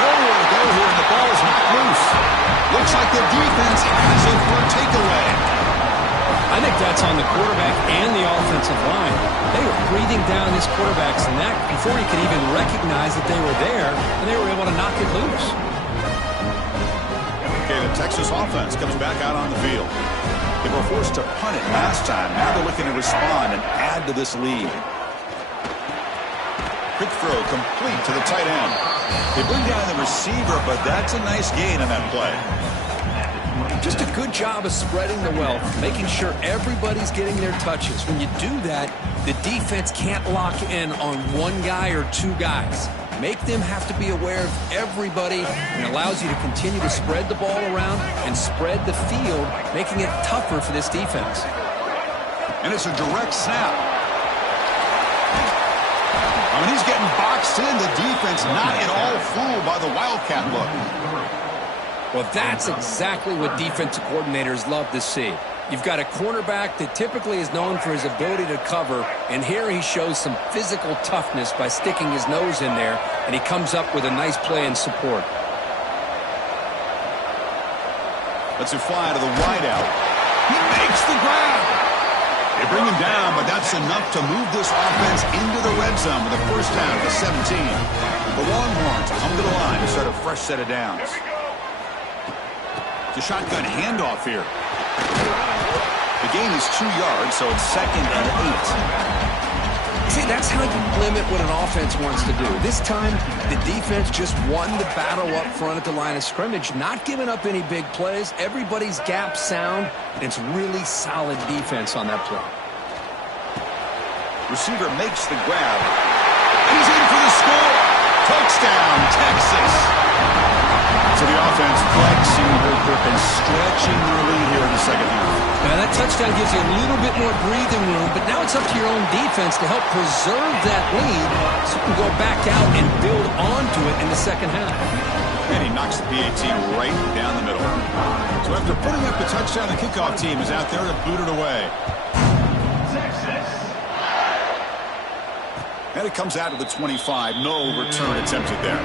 Nowhere to go here, and the ball is knocked loose. Looks like the defense has it for a takeaway. I think that's on the quarterback and the offensive line. They were breathing down this quarterback's neck before he could even recognize that they were there, and they were able to knock it loose. Okay, the Texas offense comes back out on the field. They were forced to punt it last time. Now they're looking to respond and add to this lead. Quick throw complete to the tight end. They bring down the receiver, but that's a nice gain on that play. Just a good job of spreading the wealth, making sure everybody's getting their touches. When you do that, the defense can't lock in on one guy or two guys. Make them have to be aware of everybody, and it allows you to continue to spread the ball around and spread the field, making it tougher for this defense. And it's a direct snap. I mean, he's getting boxed in. The defense not at all fooled by the Wildcat look. Well, that's exactly what defensive coordinators love to see. You've got a cornerback that typically is known for his ability to cover, and here he shows some physical toughness by sticking his nose in there, and he comes up with a nice play in support. Lets it fly to the wideout. He makes the grab. They bring him down, but that's enough to move this offense into the red zone with a first down at the 17. The Longhorns come to the line to start a fresh set of downs. It's a shotgun handoff here. The gain is 2 yards, so it's 2nd and 8. See, that's how you limit what an offense wants to do. This time, the defense just won the battle up front at the line of scrimmage, not giving up any big plays. Everybody's gap sound, and it's really solid defense on that play. Receiver makes the grab. He's in for the score. Touchdown, Texas. So the offense flexing her grip and stretching their lead here in the second half. Now that touchdown gives you a little bit more breathing room, but now it's up to your own defense to help preserve that lead so you can go back out and build onto it in the second half. And he knocks the PAT right down the middle. So after putting up the touchdown, the kickoff team is out there to boot it away. And it comes out to the 25. No return attempted there.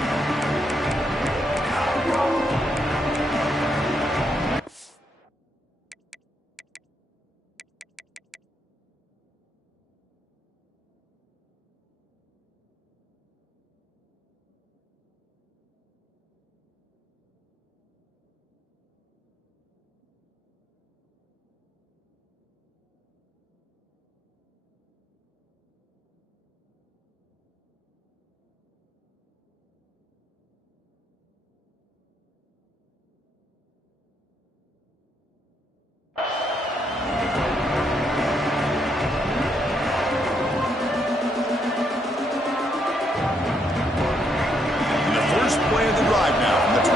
Play of the drive now from the 25.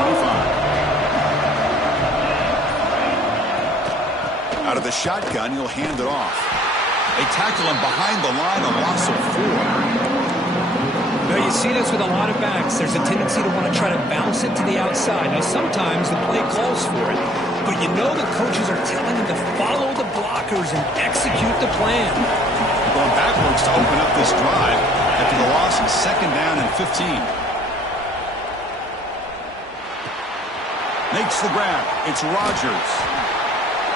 Out of the shotgun, he'll hand it off. They tackle him behind the line, a loss of 4. Now, you see this with a lot of backs. There's a tendency to want to try to bounce it to the outside. Now, sometimes the play calls for it, but you know the coaches are telling him to follow the blockers and execute the plan. Going backwards to open up this drive after the loss in 2nd down and 15. Makes the grab. It's Rodgers.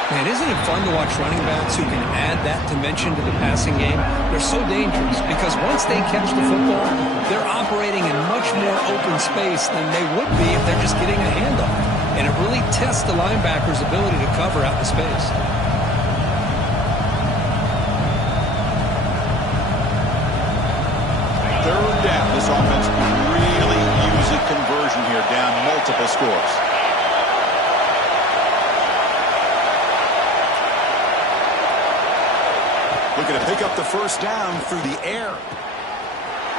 Man, isn't it fun to watch running backs who can add that dimension to the passing game? They're so dangerous because once they catch the football, they're operating in much more open space than they would be if they're just getting a handoff. And it really tests the linebacker's ability to cover out the space. Third down. This offense can really use a conversion here, down multiple scores. Looking to pick up the first down through the air.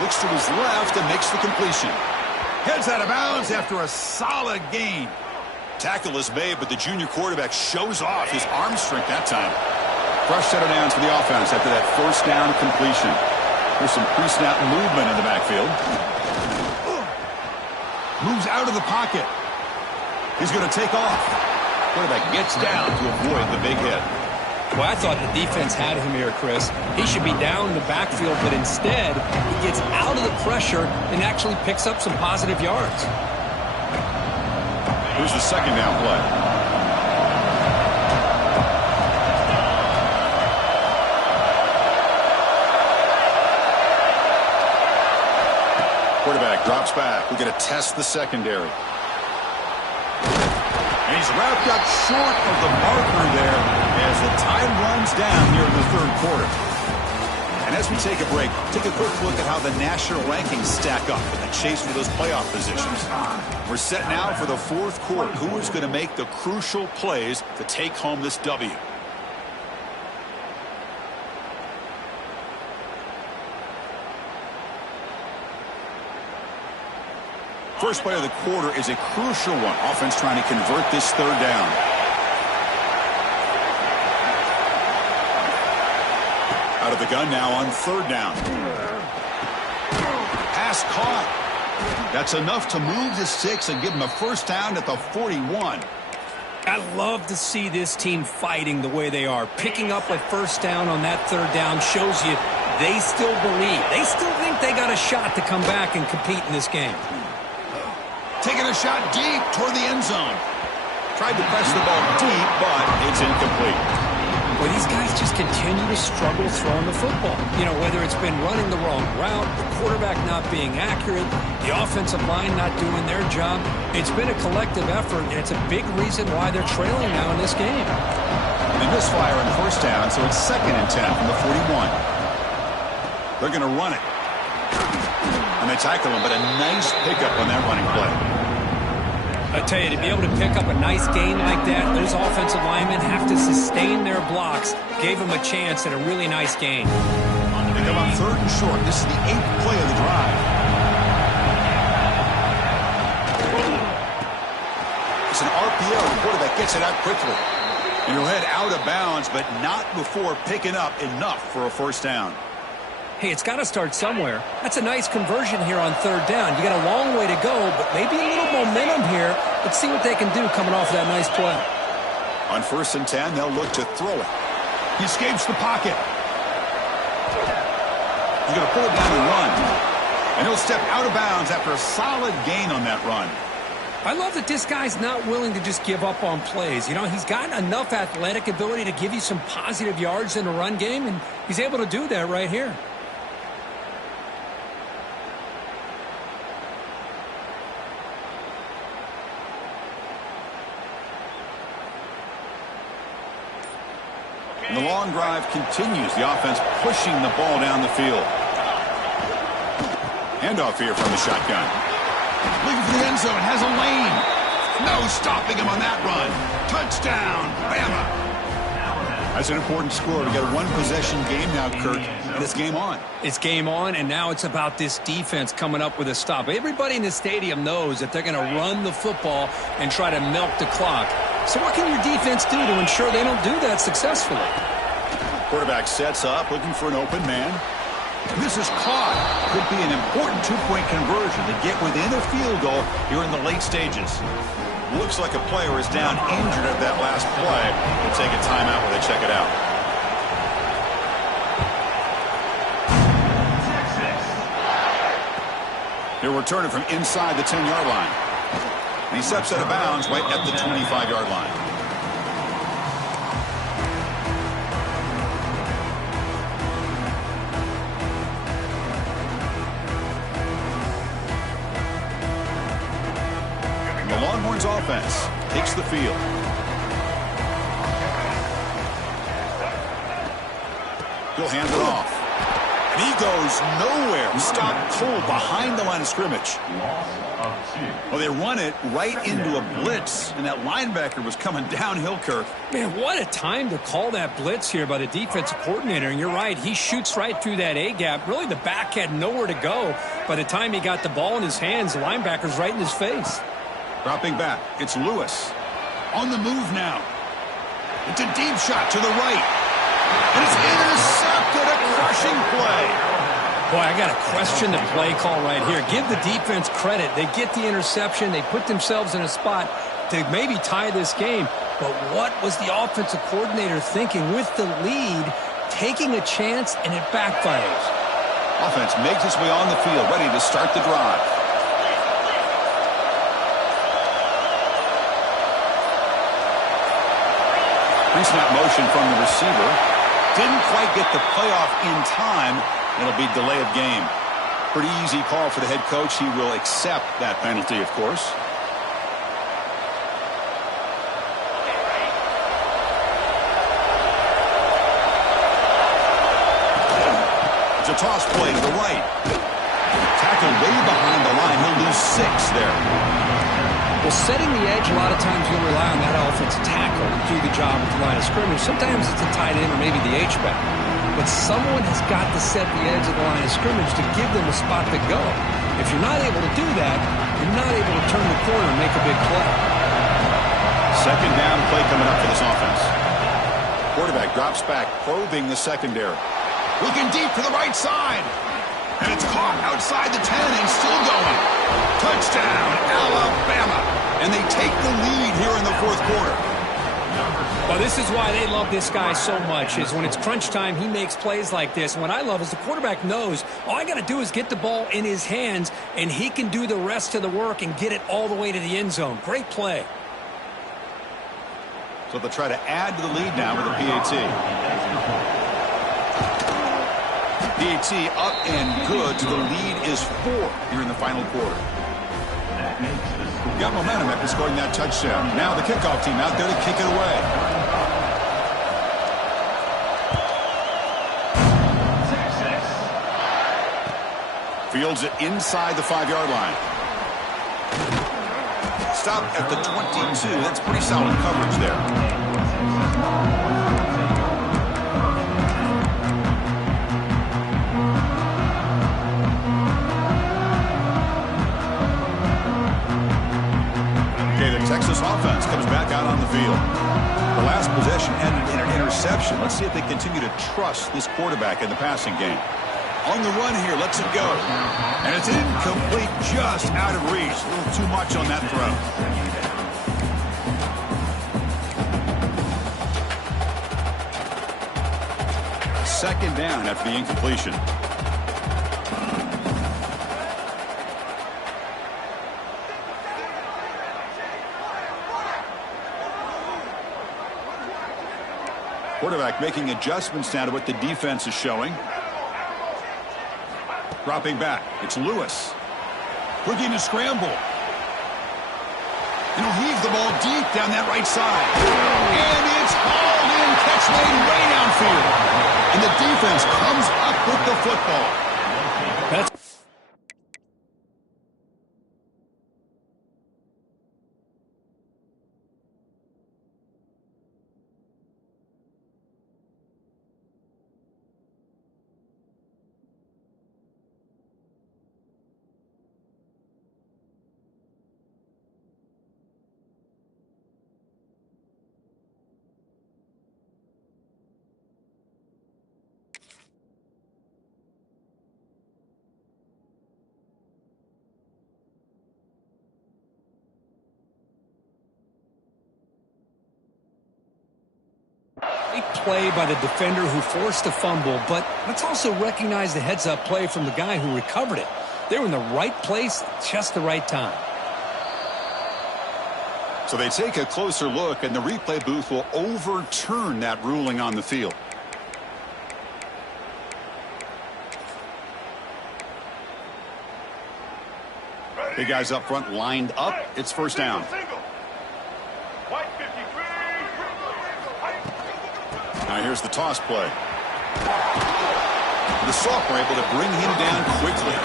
Looks to his left and makes the completion. Heads out of bounds after a solid gain. Tackle is made, but the junior quarterback shows off his arm strength that time. Fresh set of downs for the offense after that first down completion. There's some pre-snap movement in the backfield. Moves out of the pocket. He's going to take off. Quarterback gets down to avoid the big hit. Well, I thought the defense had him here, Chris. He should be down in the backfield, but instead, he gets out of the pressure and actually picks up some positive yards. Here's the second down play. drops back. We're going to test the secondary. And he's wrapped up short of the marker there as the time runs down here in the third quarter. And as we take a break, take a quick look at how the national rankings stack up in the chase for those playoff positions. We're set now for the fourth quarter. Who is going to make the crucial plays to take home this W? First play of the quarter is a crucial one. Offense trying to convert this third down. Out of the gun now on third down. Pass caught. That's enough to move the sticks and give them a first down at the 41. I love to see this team fighting the way they are. Picking up a first down on that third down shows you they still believe. They still think they got a shot to come back and compete in this game. Taking a shot deep toward the end zone. Tried to press the ball deep, but it's incomplete. Well, these guys just continue to struggle throwing the football. You know, whether it's been running the wrong route, the quarterback not being accurate, the offensive line not doing their job. It's been a collective effort, and it's a big reason why they're trailing now in this game. They misfire on first down, so it's 2nd and 10 from the 41. They're going to run it. And they tackle him, but a nice pickup on that running play. I tell you, to be able to pick up a nice gain like that, those offensive linemen have to sustain their blocks. Gave them a chance at a really nice gain. They come up 3rd and short. This is the 8th play of the drive. It's an RPO. The quarterback gets it out quickly. And he'll head out of bounds, but not before picking up enough for a first down. Hey, it's got to start somewhere. That's a nice conversion here on third down. You got a long way to go, but maybe a little momentum here. Let's see what they can do coming off that nice play. On 1st and 10, they'll look to throw it. He escapes the pocket. He's going to pull it down and run. And he'll step out of bounds after a solid gain on that run. I love that this guy's not willing to just give up on plays. You know, he's got enough athletic ability to give you some positive yards in the run game, and he's able to do that right here. And the long drive continues. The offense pushing the ball down the field. Handoff here from the shotgun. Looking for the end zone. Has a lane. No stopping him on that run. Touchdown, Bama. That's an important score. We got a one-possession game now, Kirk, and it's game on. It's game on, and now it's about this defense coming up with a stop. Everybody in the stadium knows that they're going to run the football and try to milk the clock. So what can your defense do to ensure they don't do that successfully? Quarterback sets up, looking for an open man. This is caught. Could be an important two-point conversion to get within a field goal here in the late stages. Looks like a player is down injured at that last play. We'll take a timeout while they check it out. He'll return it from inside the 10-yard line. And he steps out of bounds right at the 25-yard line. The Longhorns offense takes the field. He'll hand it off. And he goes nowhere. Stopped cold behind the line of scrimmage. Well, they run it right into a blitz, and that linebacker was coming downhill, Kirk. Man, what a time to call that blitz here by the defensive coordinator. And you're right, he shoots right through that A-gap. Really, the back had nowhere to go. By the time he got the ball in his hands, the linebacker's right in his face. Dropping back, it's Lewis. On the move now. It's a deep shot to the right. And it's intercepted, a crushing play. Boy, I got to question the play call right here. Give the defense credit. They get the interception. They put themselves in a spot to maybe tie this game. But what was the offensive coordinator thinking with the lead, taking a chance, and it backfires? Offense makes its way on the field, ready to start the drive. Pre-snap motion from the receiver. Didn't quite get the playoff in time. It'll be delay of game. Pretty easy call for the head coach. He will accept that penalty, of course. It's a toss play to the right. Tackled way behind the line. He'll lose 6 there. Well, setting the edge, a lot of times you'll rely on that offensive tackle to do the job at the line of scrimmage. Sometimes it's a tight end or maybe the H-back. But someone has got to set the edge of the line of scrimmage to give them a spot to go. If you're not able to do that, you're not able to turn the corner and make a big play. Second down play coming up for this offense. Quarterback drops back, probing the secondary. Looking deep to the right side. And it's caught outside the 10 and still going. Touchdown, Alabama. And they take the lead here in the fourth quarter. Well, this is why they love this guy so much, is when it's crunch time, he makes plays like this. And what I love is the quarterback knows all I got to do is get the ball in his hands, and he can do the rest of the work and get it all the way to the end zone. Great play. So they'll try to add to the lead now with a PAT. PAT up and good. So the lead is 4 here in the final quarter. Got momentum after scoring that touchdown. Now the kickoff team out there to kick it away. Fields it inside the 5-yard line. Stop at the 22. That's pretty solid coverage there. Texas offense comes back out on the field. The last possession ended in an interception. Let's see if they continue to trust this quarterback in the passing game. On the run here, lets it go. And it's incomplete, just out of reach. A little too much on that throw. Second down after the incompletion. Quarterback making adjustments now to what the defense is showing. Dropping back. It's Lewis. Looking to scramble. And he'll heave the ball deep down that right side. And it's hauled in. Catch made way downfield. And the defense comes up with the football. That's play by the defender who forced the fumble, but let's also recognize the heads-up play from the guy who recovered it. They were in the right place at just the right time. So they take a closer look, and the replay booth will overturn that ruling on the field. Big guys up front lined up. It's first down. Now here's the toss play. The sophomore able to bring him down quickly.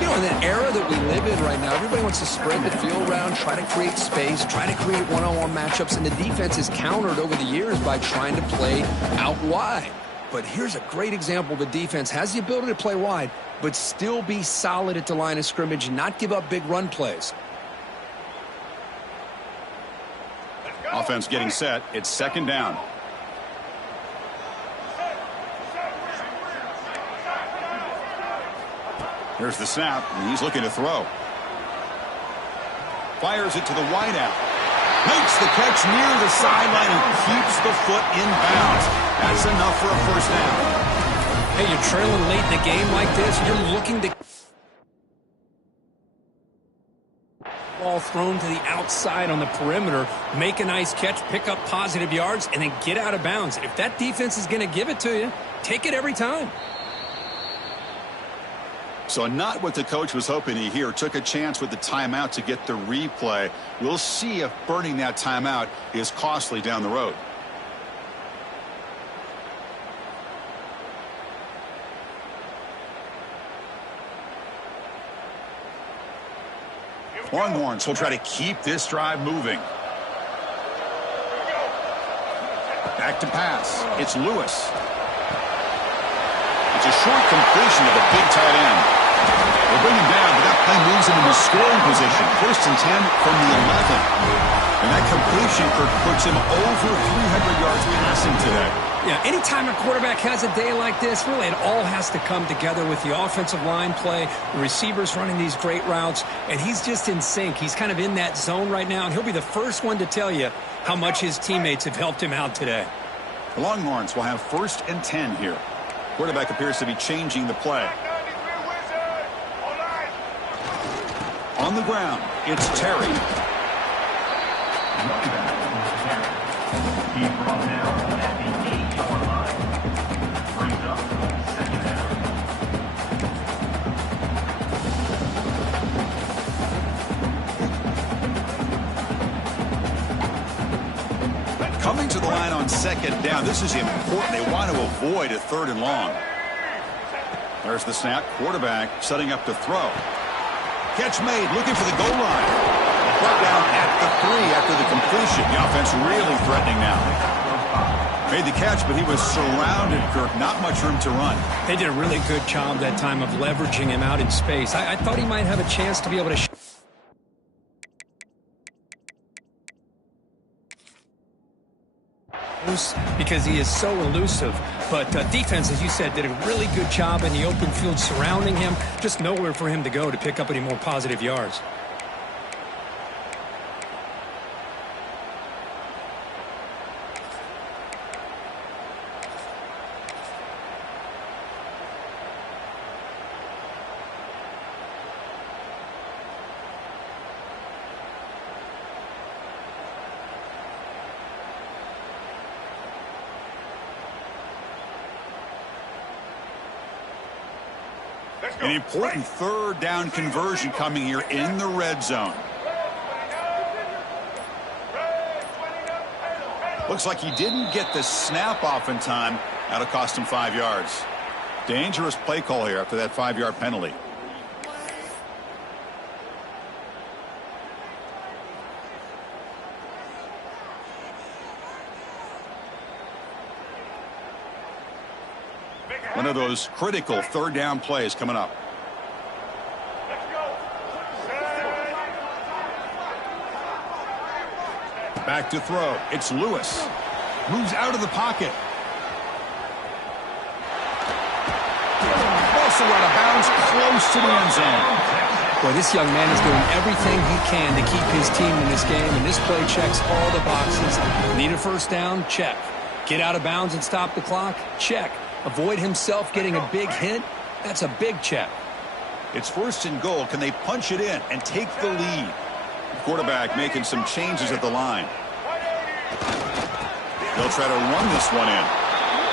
You know, in the era that we live in right now, everybody wants to spread the field around, try to create space, try to create one-on-one matchups, and the defense is countered over the years by trying to play out wide. But here's a great example. The defense has the ability to play wide, but still be solid at the line of scrimmage and not give up big run plays. Offense getting set. It's second down. Here's the snap, and he's looking to throw. Fires it to the wideout. Makes the catch near the sideline and keeps the foot in bounds. That's enough for a first down. Hey, you're trailing late in the game like this. You're looking to ball thrown to the outside on the perimeter, make a nice catch, pick up positive yards, and then get out of bounds. If that defense is going to give it to you, take it every time. So not what the coach was hoping to hear. Took a chance with the timeout to get the replay. We'll see if burning that timeout is costly down the road. Longhorns will try to keep this drive moving. Back to pass. It's Lewis. It's a short completion of a big tight end. They'll bring him down, but that play moves him into scoring position. 1st and 10 from the 11. And that completion, Kirk, puts him over 300 yards passing today. Yeah, anytime a quarterback has a day like this, really it all has to come together with the offensive line play, the receivers running these great routes, and he's just in sync. He's kind of in that zone right now, and he'll be the first one to tell you how much his teammates have helped him out today. The Longhorns will have 1st and 10 here. Quarterback appears to be changing the play. On the ground, it's Terry. He brought down at the 8-yard line. Brings up 2nd down. Coming to the line on 2nd down. This is important. They want to avoid a 3rd and long. There's the snap. Quarterback setting up to throw. Catch made. Looking for the goal line. Brought down at the 3 after the completion. The offense really threatening now. Made the catch, but he was surrounded, Kirk. Not much room to run. They did a really good job that time of leveraging him out in space. I thought he might have a chance to be able to because he is so elusive. But defense, as you said, did a really good job in the open field surrounding him. Just nowhere for him to go to pick up any more positive yards. An important 3rd down conversion coming here in the red zone. Looks like he didn't get the snap off in time. That'll cost him 5 yards. Dangerous play call here after that 5-yard penalty. One of those critical 3rd down plays coming up. Back to throw. It's Lewis. Moves out of the pocket. Also out of bounds, close to the end zone. Boy, this young man is doing everything he can to keep his team in this game, and this play checks all the boxes. Need a 1st down? Check. Get out of bounds and stop the clock? Check. Avoid himself getting a big hit? That's a big check. It's 1st and goal. Can they punch it in and take the lead? The quarterback making some changes at the line. They'll try to run this one in.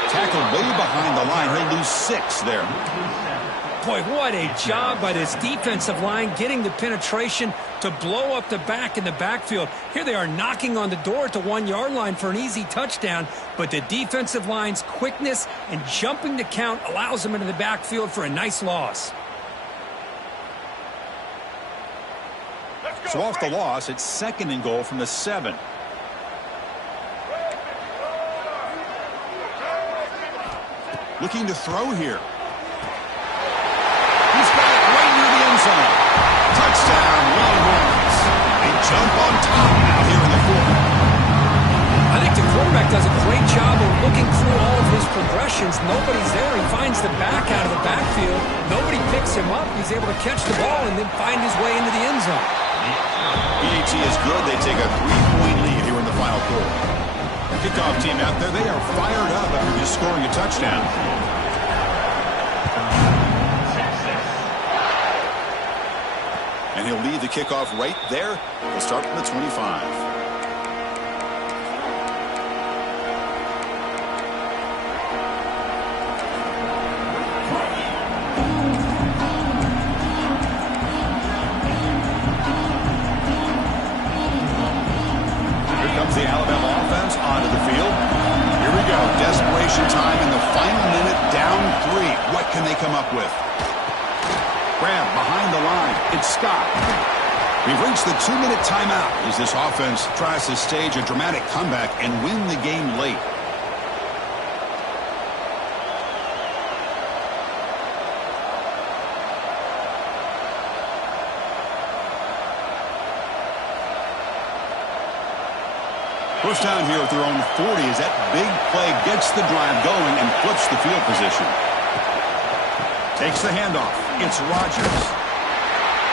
Tackled way behind the line. He'll lose 6 there. Boy, what a job by this defensive line getting the penetration to blow up the back in the backfield. Here they are knocking on the door at the 1-yard line for an easy touchdown, but the defensive line's quickness and jumping the count allows them into the backfield for a nice loss. So off the loss, it's 2nd and goal from the 7. Looking to throw here. He's got it right near the end zone. Touchdown, Longhorns. They jump on top now here in the 4th. I think the quarterback does a great job of looking through all of his progressions. Nobody's there. He finds the back out of the backfield. Nobody picks him up. He's able to catch the ball and then find his way into the end zone. BAT is good. They take a 3-point lead here in the final quarter. Kickoff team out there, they are fired up after just scoring a touchdown. And he'll lead the kickoff right there. We'll start from the 25. substitution time in the final minute, down 3. What can they come up with? Grab behind the line. It's Scott. We've reached the 2-minute timeout as this offense tries to stage a dramatic comeback and win the game late. First down here at their own 40 as that big play gets the drive going and flips the field position. Takes the handoff. It's Rodgers.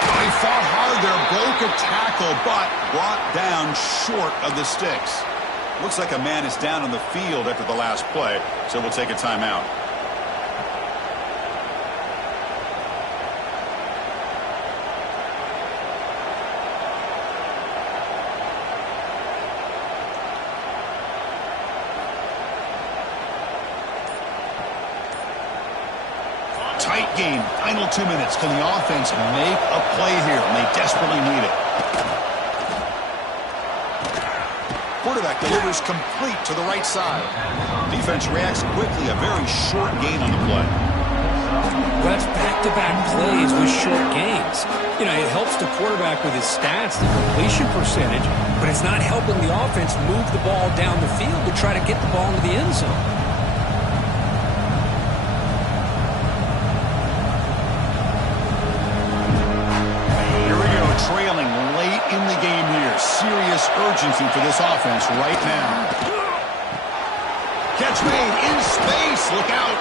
He fought hard there, broke a tackle, but brought down short of the sticks. Looks like a man is down on the field after the last play, so we'll take a timeout. Tight game, final 2 minutes. Can the offense make a play here? And they desperately need it. Quarterback delivers complete to the right side. Defense reacts quickly. A very short gain on the play. Well, that's back-to-back plays with short gains. You know, it helps the quarterback with his stats, the completion percentage, but it's not helping the offense move the ball down the field to try to get the ball into the end zone. Trailing late in the game here. Serious urgency for this offense right now. Catch made in space. Look out.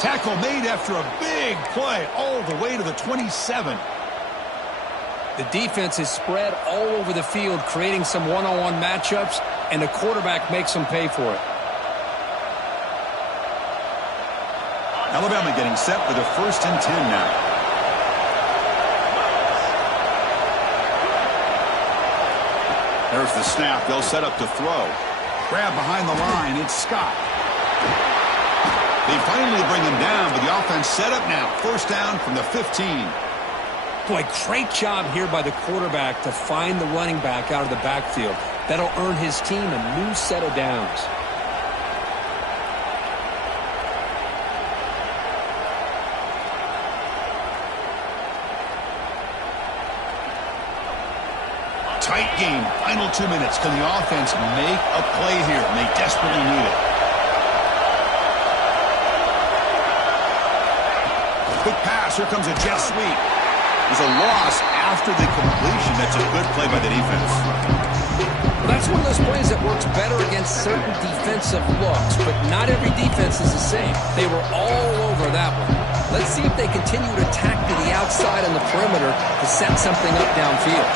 Tackle made after a big play all the way to the 27. The defense is spread all over the field, creating some one-on-one matchups, and the quarterback makes them pay for it. Alabama getting set for the 1st and 10 now. There's the snap. They'll set up to throw. Grab behind the line. It's Scott. They finally bring him down, but the offense set up now. First down from the 15. Boy, great job here by the quarterback to find the running back out of the backfield. That'll earn his team a new set of downs. Tight game. Final 2 minutes. Can the offense make a play here? And they desperately need it. Quick pass. Here comes a jet sweep. There's a loss after the completion. That's a good play by the defense. Well, that's one of those plays that works better against certain defensive looks, but not every defense is the same. They were all over that one. Let's see if they continue to attack to the outside on the perimeter to set something up downfield.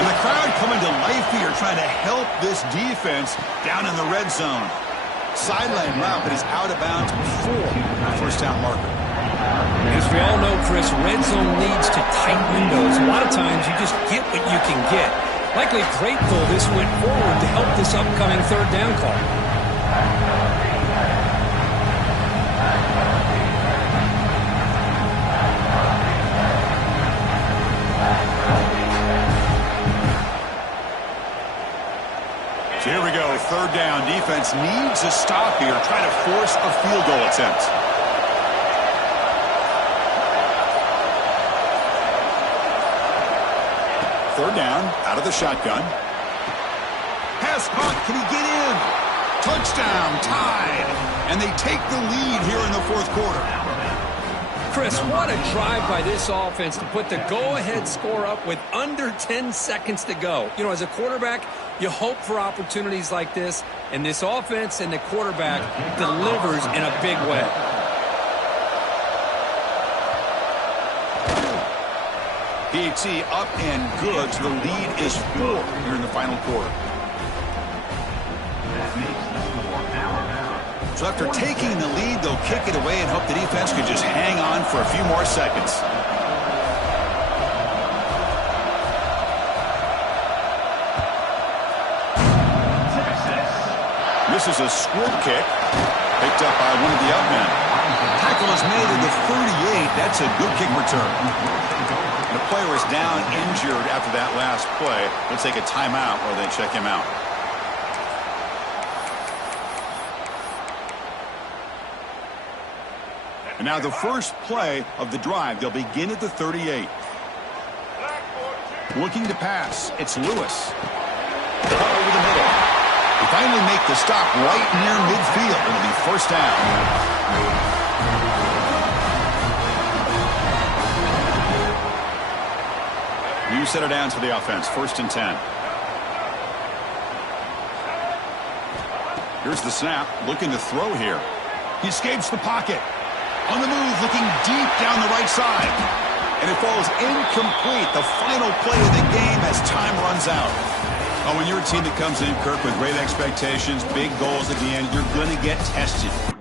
And the crowd coming to life here, trying to help this defense down in the red zone. Sideline route, but is out of bounds before the first down marker. As we all know, Chris, red zone leads to tight windows. A lot of times you just get what you can get. Likely grateful this went forward to help this upcoming third down call. So here we go, third down. Defense needs a stop here, trying to force a field goal attempt. Third down, out of the shotgun. Pass caught, can he get in? Touchdown, tied. And they take the lead here in the fourth quarter. Chris, what a drive by this offense to put the go-ahead score up with under 10 seconds to go. You know, as a quarterback, you hope for opportunities like this, and this offense and the quarterback delivers in a big way. PAT up and good, so the lead is 4 here in the final quarter. So after taking the lead, they'll kick it away and hope the defense can just hang on for a few more seconds. This is a squirt kick, picked up by one of the outmen. Tackle is made at the 38. That's a good kick return. The player is down injured after that last play. They'll take a timeout while they check him out. And now the first play of the drive. They'll begin at the 38. Looking to pass. It's Lewis. Ball over the middle. They finally make the stop right near midfield. It'll be first down. New set of downs for the offense. 1st and 10. Here's the snap. Looking to throw here. He escapes the pocket. On the move, looking deep down the right side. And it falls incomplete. The final play of the game as time runs out. Oh, when you're a team that comes in, Kirk, with great expectations, big goals at the end, you're going to get tested.